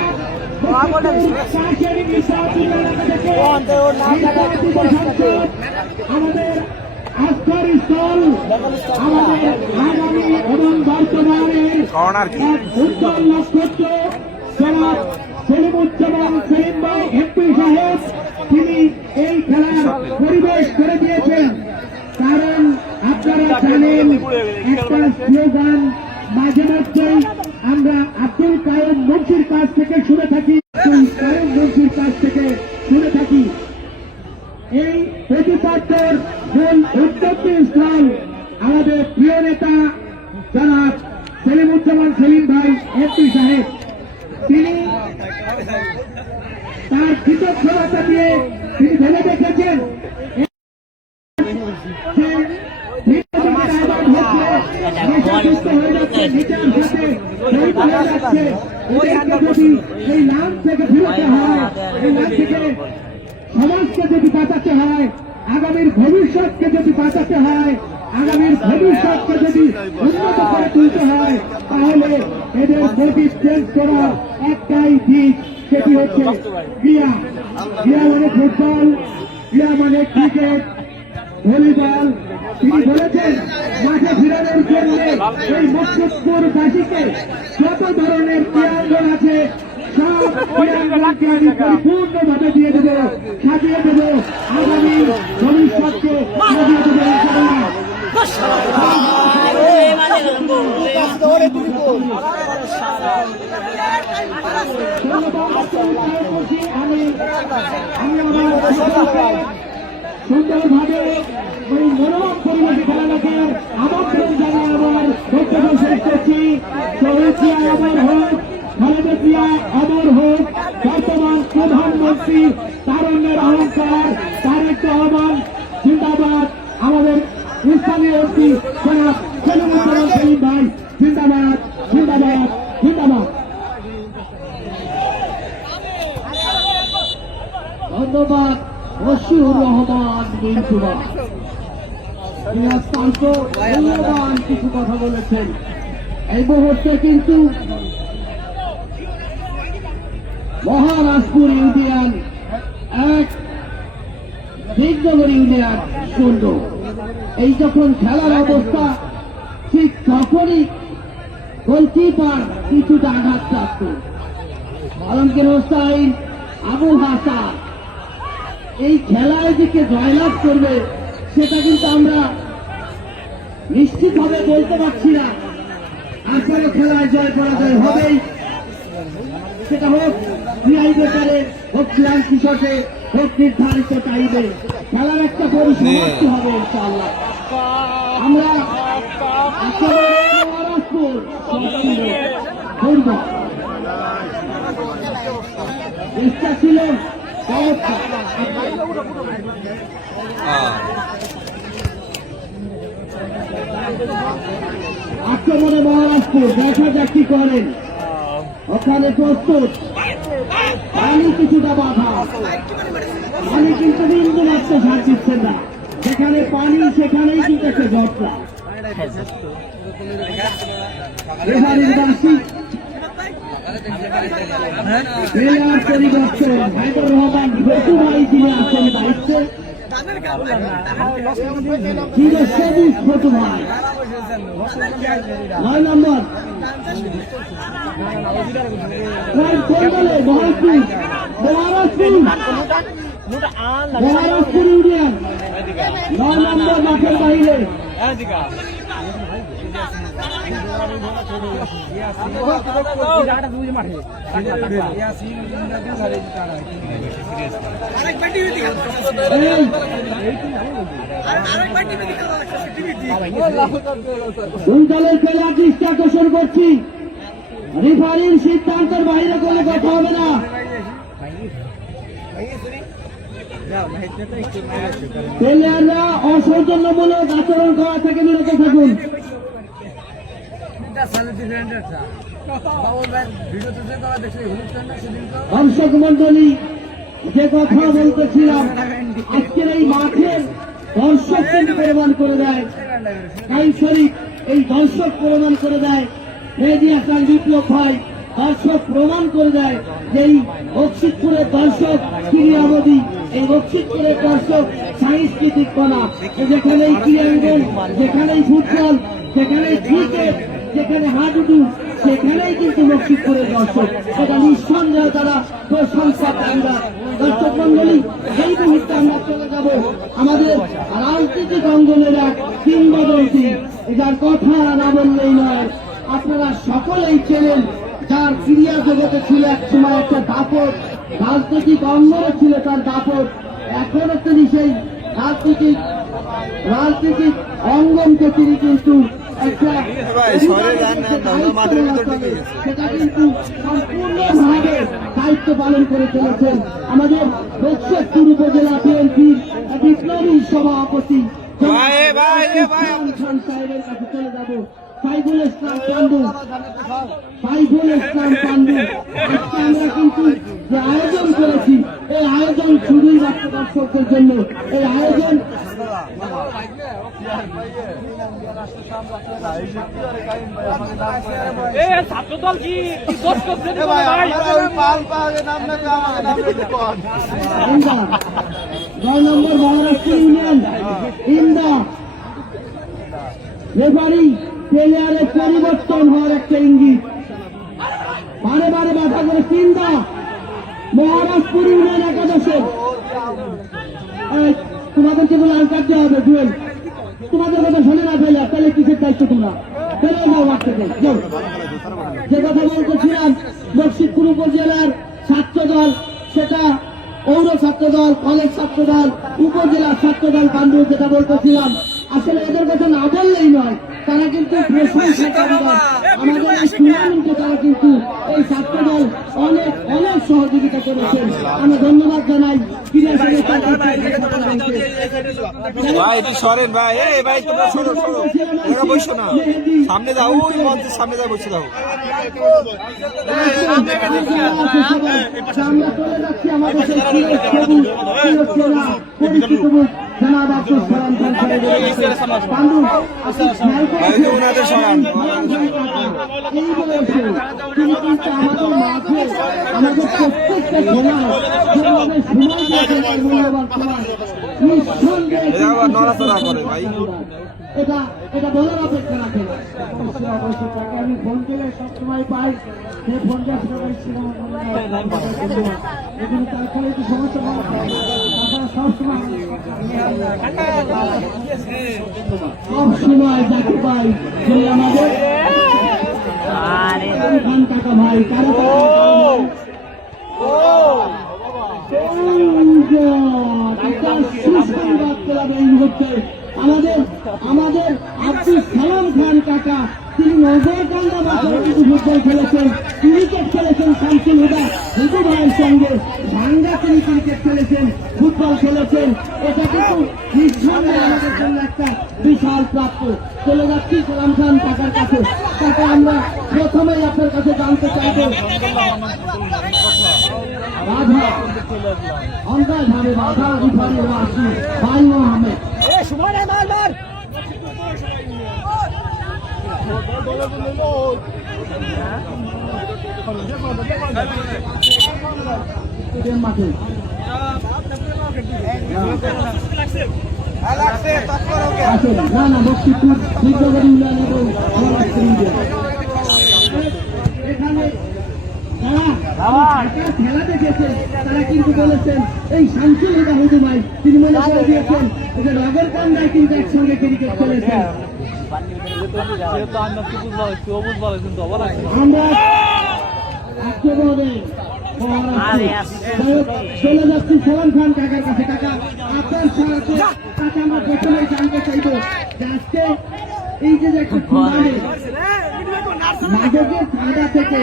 আমাদের আস্থার স্থল, আমাদের আগামী এবং বর্তমানের উজ্জ্বল নক্ষত্র জনাব সেলিমুজ্জামান সেলিম ভাই এমপি সাহেব, তিনি এই খেলার পরিবেশ করে দিয়েছেন। কারণ আপনারা জানেন একটা স্লোগান মাঝে মধ্যেই আমরা আব্দুল কায়ুম মুন্সির কাছ থেকে শুনে থাকি, এই প্রতিপাদ্যের মূল উদ্যোক্তা স্থল আমাদের প্রিয় নেতা জনাব সেলিমুজ্জামান সেলিম ভাই এমপি সাহেব। তিনি তার কৃতজ্ঞতা দিয়ে তিনি ভেবে দেখেছেন এই নাম থেকে ফিরতে হয়, এই নাম থেকে সমাজকে যদি বাঁচাতে হয়, আগামীর ভবিষ্যৎকে যদি বাঁচাতে হয়, আগামীর ভবিষ্যৎকে যদি উন্নত করে তুলতে হয়, তাহলে এদের মোটিভ চেঞ্জ করার একটাই দিক, সেটি হচ্ছে ক্রীড়া। ক্রীড়া মানে ফুটবল, ক্রীড়া মানে ক্রিকেট, ভলিবল। তিনি বলেছেন মাঠে ফিরানোর জন্য এই মকসুদপুরবাসীকে যত ধরনের ক্রীড়াঙ্গন আছে সব ক্রীড়াঙ্গনকে আমি পরিপূর্ণভাবে দিয়ে দেব, সাজিয়ে দেব, আগামী ভবিষ্যৎকে সাজিয়ে দেব ইনশাআল্লাহ। সুন্দরভাবে ওই মনোরম পরিবেশে খেলাটাকে আমন্ত্রণ জানিয়ে আমার বক্তব্য শেষ করছি। শহীদ জিয়া অমর হোক, খালেদা জিয়া অমর হোক, বর্তমান প্রধানমন্ত্রী তারুণ্যের অহংকার তারেক রহমান জিন্দাবাদ, আমাদের স্থানীয় এমপি জনাব সেলিমুজ্জামান সেলিম ভাই জিন্দাবাদ, জিন্দাবাদ, জিন্দাবাদ। মশিউর রহমান মিন্টু ভাই। তিনি অত্যন্ত মূল্যবান কিছু কথা বলেছেন। এই মুহূর্তে কিন্তু মহারাজপুর ইউনিয়ন 1, বিঘ্নগর ইউনিয়ন 0। এই যখন খেলার অবস্থা ঠিক তখনই গোলকিপার কিছুটা আঘাতপ্রাপ্ত। আলমগীর হোসাইন, আবুল হাসান এই খেলায় দিকে জয়লাভ করবে সেটা কিন্তু আমরা নিশ্চিতভাবে বলতে পারছি না। আসলে খেলায় জয় পরাজয় হবেই, সেটা হোক ক্রিয়াই ব্যাপারে, হোক ক্লান্তি শটে, হোক নির্ধারিত টাইমে, খেলার একটা পরিসমাপ্তি হবে ইনশাআল্লাহ। আমরা একেবারে মহারাজপুর ধরব। চেষ্টা ছিল চমৎকার। আক্রমণে মহারাজপুর, দেখা যাক কি করেন। ওখানে প্রস্তুত, পানি কিছুটা বাধা, পানি কিন্তু বিন্দু মাত্র সার দিচ্ছেন না। যেখানে পানি সেখানেই কিন্তু একটা ঝটকা। রেফারির দাসী প্লেয়ার পরিবর্তন, হায়দুর রহমান ঘটু ভাই যিনি আছেন দায়িত্বে, সবুজ ঘটু ভাই 9 নম্বর। মহারাজপুর ইউনিয়ন 9 নম্বর মাঠের বাইরে। দুই দলের খেলা দৃষ্টি আকর্ষণ করছি, রেফারির সিদ্ধান্তের বাইরে কোনো কথা হবে না। প্লেয়াররা অসৌজন্যমূলক আচরণ করা থেকে বিরত থাকুন। দর্শক মন্ডলী, যে কথা বলতেছিলাম, আজকের এই মাঠের দর্শক কিন্তু প্রমাণ করে দেয়, কাই শরীফ এই দর্শক প্রমাণ করে দেয়, মেহেদী হাসান বিপ্লব ভাই দর্শক প্রমাণ করে দেয় যে এই বক্সিতপুরের দর্শক ক্রীড়ামোদী, এই বক্সিতপুরের দর্শক সাংস্কৃতিক কলা। যেখানেই ক্রীড়াঙ্গন, যেখানেই ফুটবল, যেখানেই ক্রিকেট, যেখানে হাডুডু, সেখানেই কিন্তু বক্সিতপুরের দর্শক। এটা নিঃসন্দেহ তারা প্রশংসা আমরা। দর্শক মন্ডলী, এই মুহূর্তে আমরা চলে যাব আমাদের রাজনৈতিক অঙ্গনের এক কিংবদন্তি, যার কথা না বললেই নয়। আপনারা সকলেই চেনেন, যার ক্রীড়া জগতে ছিল এক সময় একটা দাপট, রাজনৈতিক অঙ্গনে ছিল তার দাপট, এখনো তিনি সেই রাজনৈতিক অঙ্গনকে তিনি কিন্তু একটা সেটা কিন্তু সম্পূর্ণভাবে দায়িত্ব পালন করে চলেছেন আমাদের বক্সিতপুর উপজেলা বিএনপির বিপ্লবী সভাপতি খান সাহেবের কাছে চলে যাব। সাইফুল ইসলাম পান্ডু, সাইফুল ইসলাম পান্ডু, আজকে আমরা কিন্তু যে আয়োজন করেছি, এই আয়োজন শুধুই মাত্র দর্শকদের জন্য। এই আয়োজন ছাত্রদল কি করছে? নয় নম্বর মহারাষ্ট্র ইউনিয়ন ইন্দা রেফারি প্লেয়ারের পরিবর্তন হওয়ার একটা ইঙ্গিত, বারে বারে বাধা করে চিন্তা। মহারাষ্ট্র ইউনিয়ন একাদশের তোমাদেরকে বলে লাল কার্ড দেওয়া হবে, জুয়েল তোমাদের কথা শোনে না ফেলে, তাহলে কিসের দায়িত্ব তোমরা ফেলে যাও মাঠ থেকে। যে কথা বলতেছিলাম, বক্সিতপুর উপজেলার ছাত্রদল, সেটা পৌর ছাত্রদল, কলেজ ছাত্রদল, উপজেলা ছাত্রদল পান্ডু, যেটা বলতেছিলাম, আসলে এদের কথা না বললেই নয়। তারা কিন্তু আমাদের এই টুর্নামেন্টে তারা কিন্তু এই ছাত্রদল অনেক অনেক সহযোগিতা করেছেন। আমরা ধন্যবাদ জানাই ক্রীড়া সামনে যাও, ওই মঞ্চের সামনে যাও, বসে দাও। আমরা চলে যাচ্ছি আমাদের পরিচিত মুখ জনাব আব্দুল সালাম খান সাহেবের পাণ্ডু খেয়াল করেছেন এই বয়সে তিনি কিন্তু আমাদের মাঝে আমাদের প্রত্যেকটা সময় যেভাবে সময় দিয়েছেন তার মূল্যবান সময় নিঃসন্দেহে এটা বলার অপেক্ষা রাখে না। অবশ্যই তাকে আমি ফোন দিলে সবসময় পাই, সে ফোন দেওয়ার এখানে তার ফলে একটু সমস্যা হয়, তাছাড়া সবসময় যাকে পাই সে আমাদের খান কাকা ভাই কারো সুসংবাদ পেলাম এই মুহূর্তে আমাদের আব্দুল সালাম খান কাকা তিনি নজরকান্দা মাঠে কিন্তু ফুটবল খেলেছেন, ক্রিকেট খেলেছেন শামসুল হুদা হিন্দু ভাইয়ের সঙ্গে, ভাঙ্গা তিনি ক্রিকেট খেলেছেন, ফুটবল খেলেছেন। এটা কিন্তু নিঃসন্দেহে আমাদের জন্য একটা বিশাল প্রাপ্য। চলে যাচ্ছি সালাম খান কাকার কাছে। তাকে আমরা প্রথমেই আপনার কাছে জানতে চাইব রাধা অন্ধাধারে বাধা উঠানের বাসী ভাই মোহাম্মদ মাঠে না না বক্তৃপুর বিদ্যাবাড়ি উন্নয়ন এবং এখানে খেলা দেখেছেন তারা কিন্তু বলেছেন এই শামসুল হুদা হুদু ভাই তিনি মনে করে দিয়েছেন যে নগর কান্দায় কিন্তু একসঙ্গে ক্রিকেট খেলেছেন। আমরা একেবারে চলে যাচ্ছি সালাম খান কাকার কাছে। কাকা আপনার সাথে কাকা আমরা প্রথমে জানতে চাইব যে আজকে এই যে একটা টুর্নামেন্ট মাদকের ধাঁধা থেকে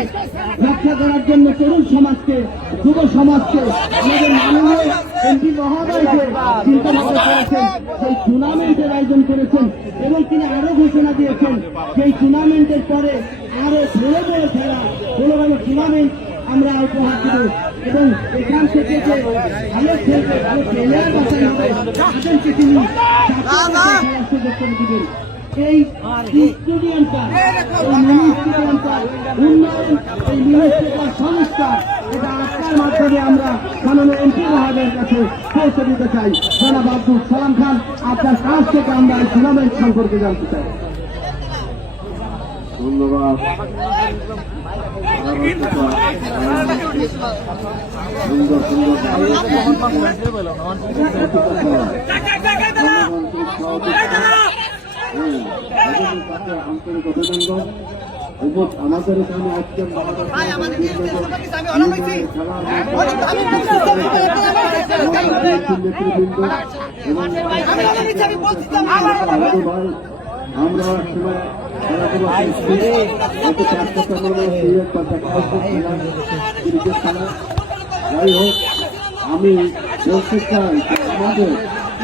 রক্ষা করার জন্য তরুণ সমাজকে যুব সমাজকে আমাদের মাননীয় এমপি মহোদয়কে চিন্তা ভাবনা করেছেন, সেই টুর্নামেন্টের আয়োজন করেছেন এবং তিনি আরো ঘোষণা দিয়েছেন সেই টুর্নামেন্টের পরে আরো বড় বড় খেলা বড় বড় টুর্নামেন্ট আমরা উপহার দেব এবং এখান থেকে যে ভালো খেলবে ভালো প্লেয়ার বাছাই হবে তাদেরকে তিনি খেলার সুযোগ করে দিবেন। এই স্টেডিয়ামটা এই মিনি স্টেডিয়ামটার উন্নয়ন এই মিনি স্টেডিয়াম সংস্কার এটা আপনার মাধ্যমে আমরা মাননীয় এমপি মহোদয়ের কাছে পৌঁছে দিতে চাই। জনাব আব্দুল সালাম খান আপনার কাছ থেকে আমরা এই টুর্নামেন্ট সম্পর্কে জানতে চাই। ধন্যবাদ। সুন্দর আন্তরিক অভিনন্দন এবং আমাদের এখানে আজকে নেতৃবৃন্দ এবং আমরা যাই হোক আমি বলতে চাই আমাদের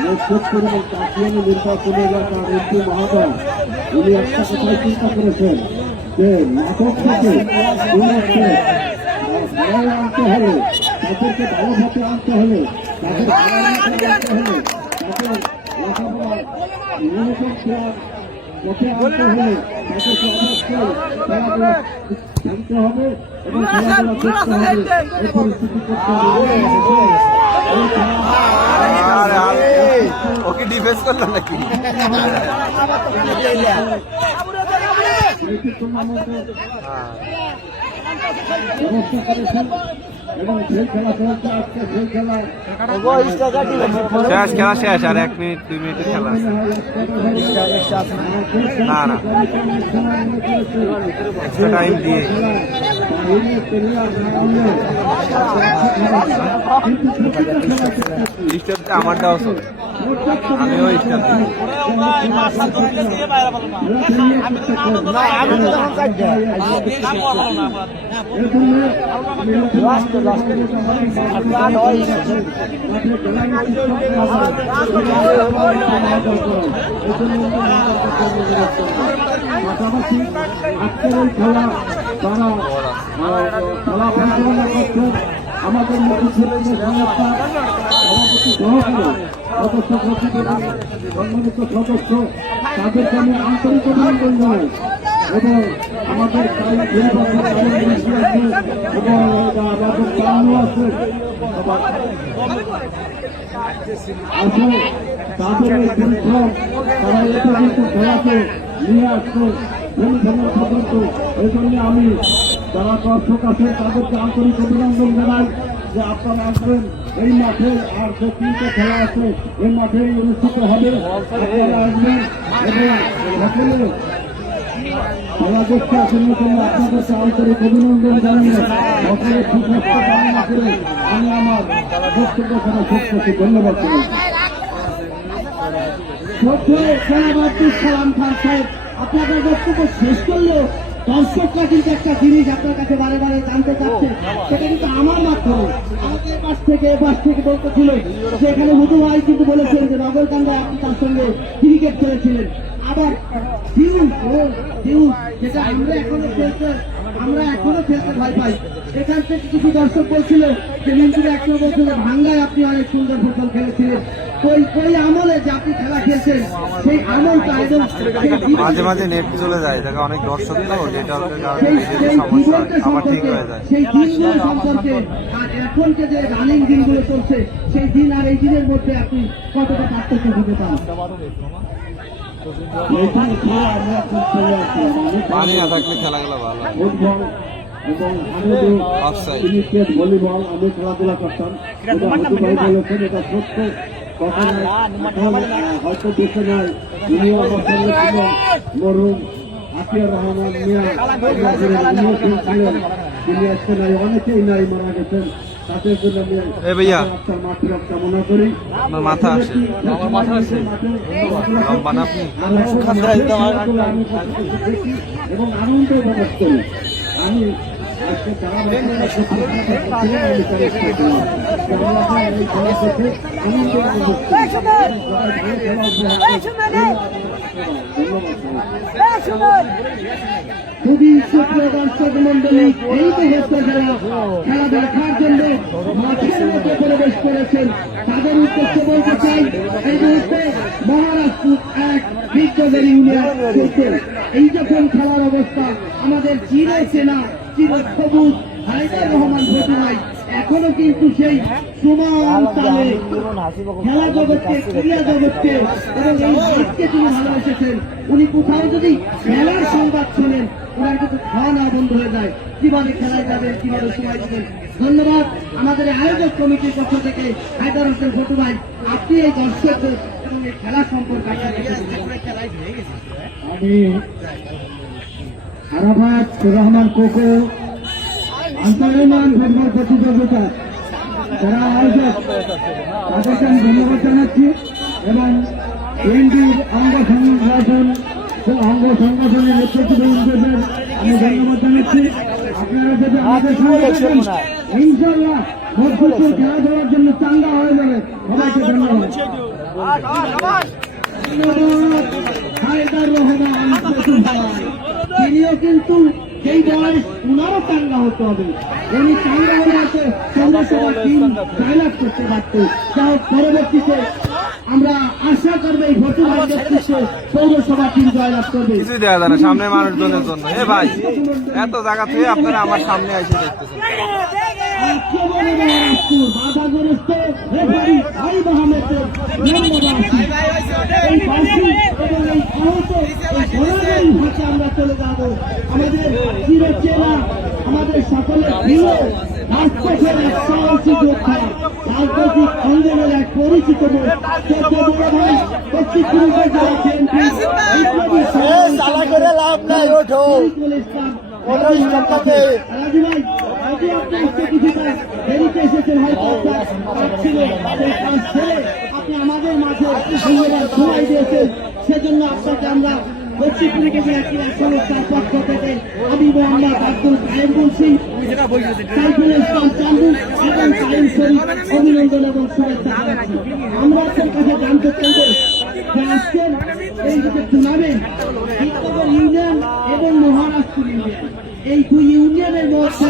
নেতৃত্বের এবং কাশিয়ানি নির্বাচনে এলাকার এমপি মহোদয় উনি একটা কথাই চিন্তা করেছেন যে নাটক থেকে আনতে হলে তাদেরকে ভালোভাবে আনতে হলে তাদের আনতে হলে তাদের লেখাপড়ার নিয়মিত পথে আনতে হলে তাদেরকে অবশ্যই খেলাধুলা জানতে হবে এবং খেলাধুলা করতে হবে এই পরিস্থিতি করতে হবে। ওকে ডিফেন্স করলো নাকি? ব্যবস্থা করেছেন এবং সেই খেলা চলছে আজকে সেই খেলা শেষ, খেলা শেষ, আর 1 মিনিট 2 মিনিটের খেলা আছে। না না এক্সট্রা টাইম দিয়ে স্টার আমারটাও চলে, আমিও স্টার দিই। পাশাপাশি আজকের এই খেলা তারা খেলা পরিচালনা করছেন আমাদের মুখ্য সংস্থা সভাপতি সহকারে সদস্য সচিব এবং সম্মানিত সদস্য তাদেরকে আমি আন্তরিক অভিনন্দন জানাই এবং আমাদের এবং আমাদের প্রাণও আছে আসলে তাদের এই পরিশ্রম তারা এটা কিন্তু খেলাকে নিয়ে আসছে সেমিফাইনাল পর্যন্ত। এই জন্য আমি যারা দর্শক আছে তাদেরকে আন্তরিক অভিনন্দন জানাই যে আপনারা আসবেন এই মাঠে, আর দক্ষিণতে খেলা আছে এই মাঠে অনুষ্ঠিত হবে, আপনারা আসবেন এবং সকলে খেলা দেখতে আসার জন্য আপনাদেরকে আন্তরিক অভিনন্দন জানিয়ে সকলে সুস্বাস্থ্য কামনা করে আমি আমার বক্তব্য করা শেষ করছি। ধন্যবাদ। সালাম খান সাহেব, আপনাদের বক্তব্য শেষ করলেও দর্শকরা কিন্তু একটা জিনিস আপনার কাছে বারে বারে জানতে চাচ্ছে, সেটা কিন্তু আমার মাধ্যমে আমাদের পাশ থেকে বলতেছিল যে এখানে হুদু ভাই কিন্তু বলেছেন যে নগরকান্দা আপনি তার সঙ্গে ক্রিকেট খেলেছিলেন। আবার যেটা আমরা এখনো খেলতে ভয় পাই, এখান থেকে কিছু দর্শক বলছিল যে মিন্টুর একটা বলছিল ভাঙ্গায় আপনি অনেক সুন্দর ফুটবল খেলেছিলেন। ওই আমলে যে আপনি খেলা খেলছেন সেই আমলটা এবং মাঝে মাঝে নেট চলে যায়, দেখে অনেক দর্শক তো নেটওয়ার্কের কারণে সমস্যা হয়, আবার ঠিক হয়ে যায়। সেই দিনগুলো সম্পর্কে আর এখনকে যে রানিং দিনগুলো চলছে সেই দিন আর এই দিনের মধ্যে আপনি কতটা পার্থক্য দিতে পারেন? পানি না থাকলে খেলাগুলো ভালো। ফুটবল এবং ক্রিকেট, ভলিবল আমি খেলাধুলা করতাম। বলেছেন এটা সত্য, কখনো হয়তো দেখে নাই। উনিও আমার সঙ্গে ছিলেন মরহুম আতিয়ার রহমান মিয়া, উনিও খেলছিলেন। তিনি আজকে নাই, অনেকেই নাই, মারা গেছেন। তাদের জন্য আমি আপনার মাতৃভাব কামনা করি। আপনার মাথা আসে, আমার মাথা আসে লম্বা না আপনি। দেখি এবং আনন্দ উপভোগ করি। আমি আজকে যারা খুবই সুপ্রিয় দর্শক মন্ডলী, এই মুহূর্তে যারা খেলা দেখার জন্য মাঠের মধ্যে প্রবেশ করেছেন তাদের উদ্দেশ্যে বলতে চাই, এই মুহূর্তে মহারাষ্ট্র এক বিজ্ঞদের ইউনিয়ন চলছে। এই যখন খেলার অবস্থা, আমাদের চির চেনা চির সবুজ হায়দার রহমান ভটুরাই এখনো কিন্তু সেই সমান তালে খেলা জগৎকে, ক্রীড়া জগৎকে এবং এই দেশকে তিনি ভালোবেসেছেন। উনি কোথাও যদি খেলার সংবাদ শোনেন ওনার কিন্তু খাওয়া না বন্ধ হয়ে যায়। কিভাবে খেলায় যাবেন, কিভাবে সময় দেবেন। ধন্যবাদ আমাদের আয়োজক কমিটির পক্ষ থেকে হায়দার হোসেন ভটু ভাই, আপনি এই দর্শকদের এবং এই খেলা সম্পর্কে আমি আরাফাত রহমান কোকো আন্তঃমান ফুটবল প্রতিযোগিতা যারা আয়োজক তাদেরকে আমি ধন্যবাদ জানাচ্ছি এবং বিএনপির অঙ্গ সংগঠনের নেতৃত্ববৃন্দদের আমি ধন্যবাদ জানাচ্ছি। আপনারা যদি আমাদের সঙ্গে থাকেন, ইনশাআল্লাহ ভোটপুর খেলাধুলার জন্য চাঙ্গা হয়ে যাবে। সবাইকে ধন্যবাদ। হায়দার রহমান তিনিও কিন্তু সেই বয়স উনারও চাঙ্গা হতে হবে। উনি চাঙ্গা হলে আছে পৌরসভা টিম জয়লাভ করতে পারত। যাই পরবর্তীতে আমরা আশা করবো এই ভোটের নেতৃত্বে পৌরসভা টিম জয়লাভ করবে। কিছুই দেওয়া যায় না সামনে মানুষজনের জন্য। এ ভাই, এত জায়গা থেকে আপনারা আমার সামনে এসে দেখতেছেন। বাধাগ্রস্ত রেফারি হাবিব আহমেদের এই বাসী এবং এই আহত এই ভাষা আমরা চলে যাব। আমাদের চিরচেনা, আমাদের সকলের প্রিয় রাজপথের এক সাহসী যোদ্ধা, রাজনৈতিক অঙ্গনের এক পরিচিত মুখ, ভাই পশ্চিমবঙ্গের যারা রাজু ভাই আজকে আপনি কিছুটা দেরিতে এসেছেন, হয়তো আপনি আমাদের মাঝে সময় দিয়েছেন, সেজন্য আপনাকে আমরা পশ্চিম ক্রিকেটের ক্রীড়া সংস্থার পক্ষ থেকে আমি মোহাম্মদ আব্দুল কায়েম বলছি, সাইফুল ইসলাম চান্দু এবং কায়েম শরীফ অভিনন্দন এবং শুভেচ্ছা জানাচ্ছি। আমরা আপনার কাছে জানতে চাইব যে আজকের এই যে টুর্নামেন্ট ইউনিয়ন এবং মহারাষ্ট্র ইউনিয়ন এই দুই ইউনিয়নের মধ্যে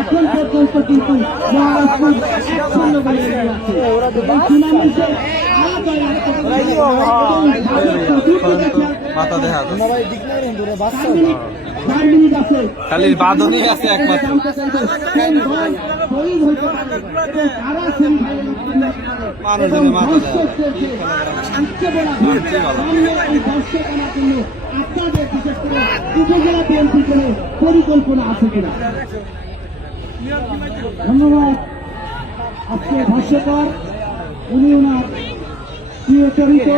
এখন পর্যন্ত কিন্তু মহারাষ্ট্র 1-0 গোলে এগিয়ে আছে। এই টুর্নামেন্টে মাথা দেখা 4 মিনিট আছে, খালি বাঁধনই আছে একমাত্র। উপজেলা বিএনপি কোন পরিকল্পনা আছে কিনা? ধন্যবাদ। আজকে ভাষ্যকার উনি ওনার প্রিয়চরিত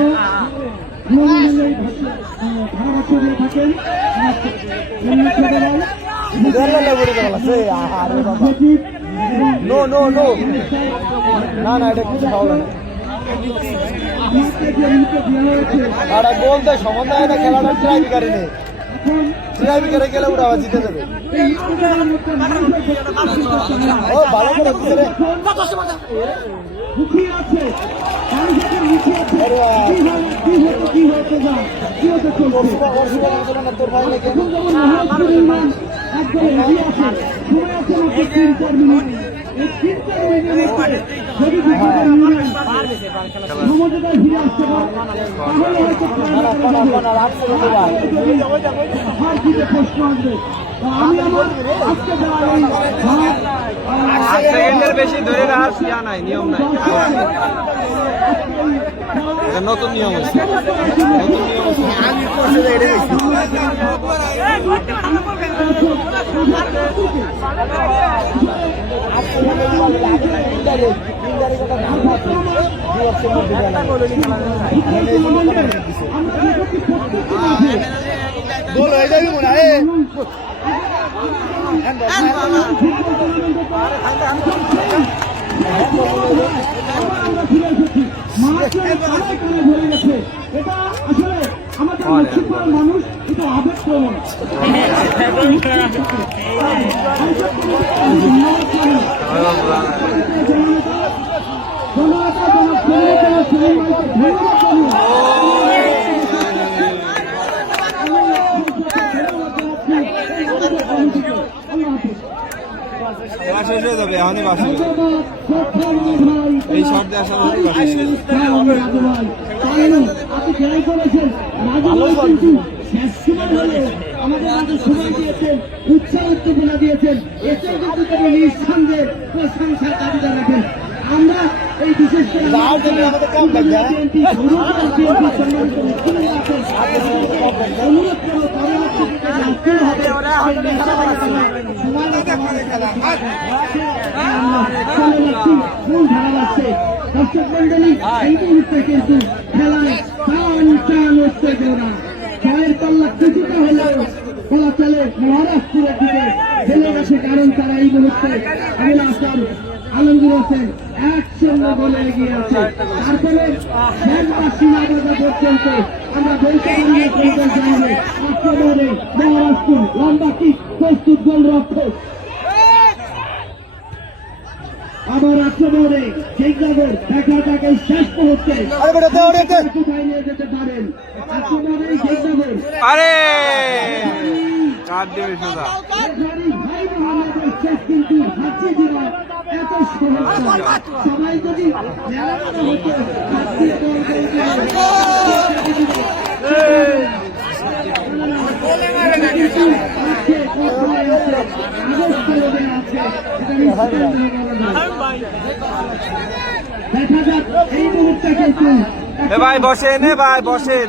ধারাভাষ্য দিয়ে থাকেন। বলতে সম্বন্ধ হয় না, খেলাটা ট্রাইবিকারে নেই, ট্রাইবিকারে গেলে ওরা আবার জিতে যাবে। ও ভালো করে মুখিয়ে আছে, মানুষের মুখিয়ে আছে, কি হতে যায়, কি হতে চলছে। তোর ভাই লেগে এখন যেমন মহারাষ্ট্র ইউনিয়ন একদম এগিয়ে আছে, সময় আছে মাত্র 3-4 মিনিট। এই 3-4 মিনিটের মধ্যে যদি দুপুরের ইউনিয়ন সমঝোতায় ফিরে আসতে পারে, তাহলে হয়তো হার জিতে প্রশ্ন আসবে। আমি আমার আজকে যাওয়া এই 8 সেকেন্ডের বেশি ধরে রাখার ইয়া নাই, নিয়ম নাই। এটা নতুন নিয়ম হচ্ছে, নতুন নিয়ম হচ্ছে। গোল হয়ে যাবে মনে হয়। এটা আসলে আমাদের মুসলমান মানুষ, এটা আবেগপ্রবণ। শেষ হয়ে যাবে, এখনই বাস এই শর্ট দিয়ে আসা আপনি খেয়াল করেছেন শেষ সময় হলে আমাদের মাঝে সময় দিয়েছেন, উৎসাহ উদ্দীপনা দিয়েছেন, এতে কিন্তু তিনি নিঃসন্দেহে প্রশংসার দাবিদার রাখেন। আমরা এই বিশেষ করে অনুরোধ মূল ধারা লাগছে। দর্শক মন্ডলী, এই মুহূর্তে কিন্তু খেলায় টান টান উত্তেজনা, জয়ের পাল্লা কিছুটা হলেও বলা চলে মহারাষ্ট্রের দিকে ফেলে গেছে, কারণ তারা এই মুহূর্তে আমিল হাসান, আলমগীর হোসেন 1-0 গোলে এগিয়ে আছে। তারপরে শেষবার সীমাবদ্ধ পর্যন্ত আমরা বলতে জানবে আক্রমণে মহারাষ্ট্র লম্বা কিক প্রস্তুত, গোলরক্ষক আবার আক্রমণে জেগনগর দেখা যাক এই শেষ মুহূর্তে কোথায় নিয়ে যেতে পারেন। আক্রমণে জেগনগর আরে কাট দিয়ে সোজা। ভাই মোহাম্মদের শেষ কিন্তু হাঁচিয়ে দিলাম, এত সহজ সবাই যদি হতো দেখা যাক এই মুহূর্তে কিন্তু এ ভাই বসেন, এ ভাই বসেন।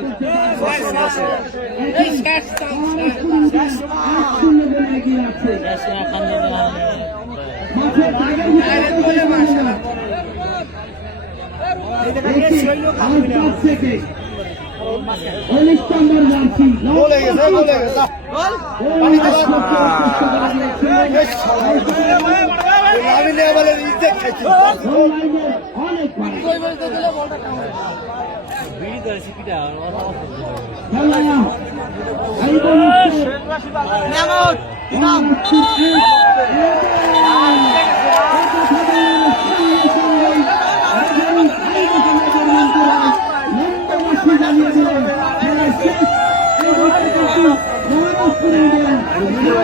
উপজেলা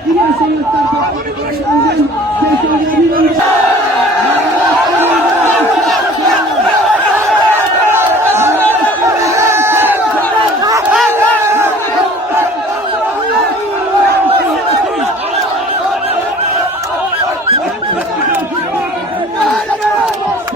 ক্রীড়া সংস্থার পক্ষ থেকে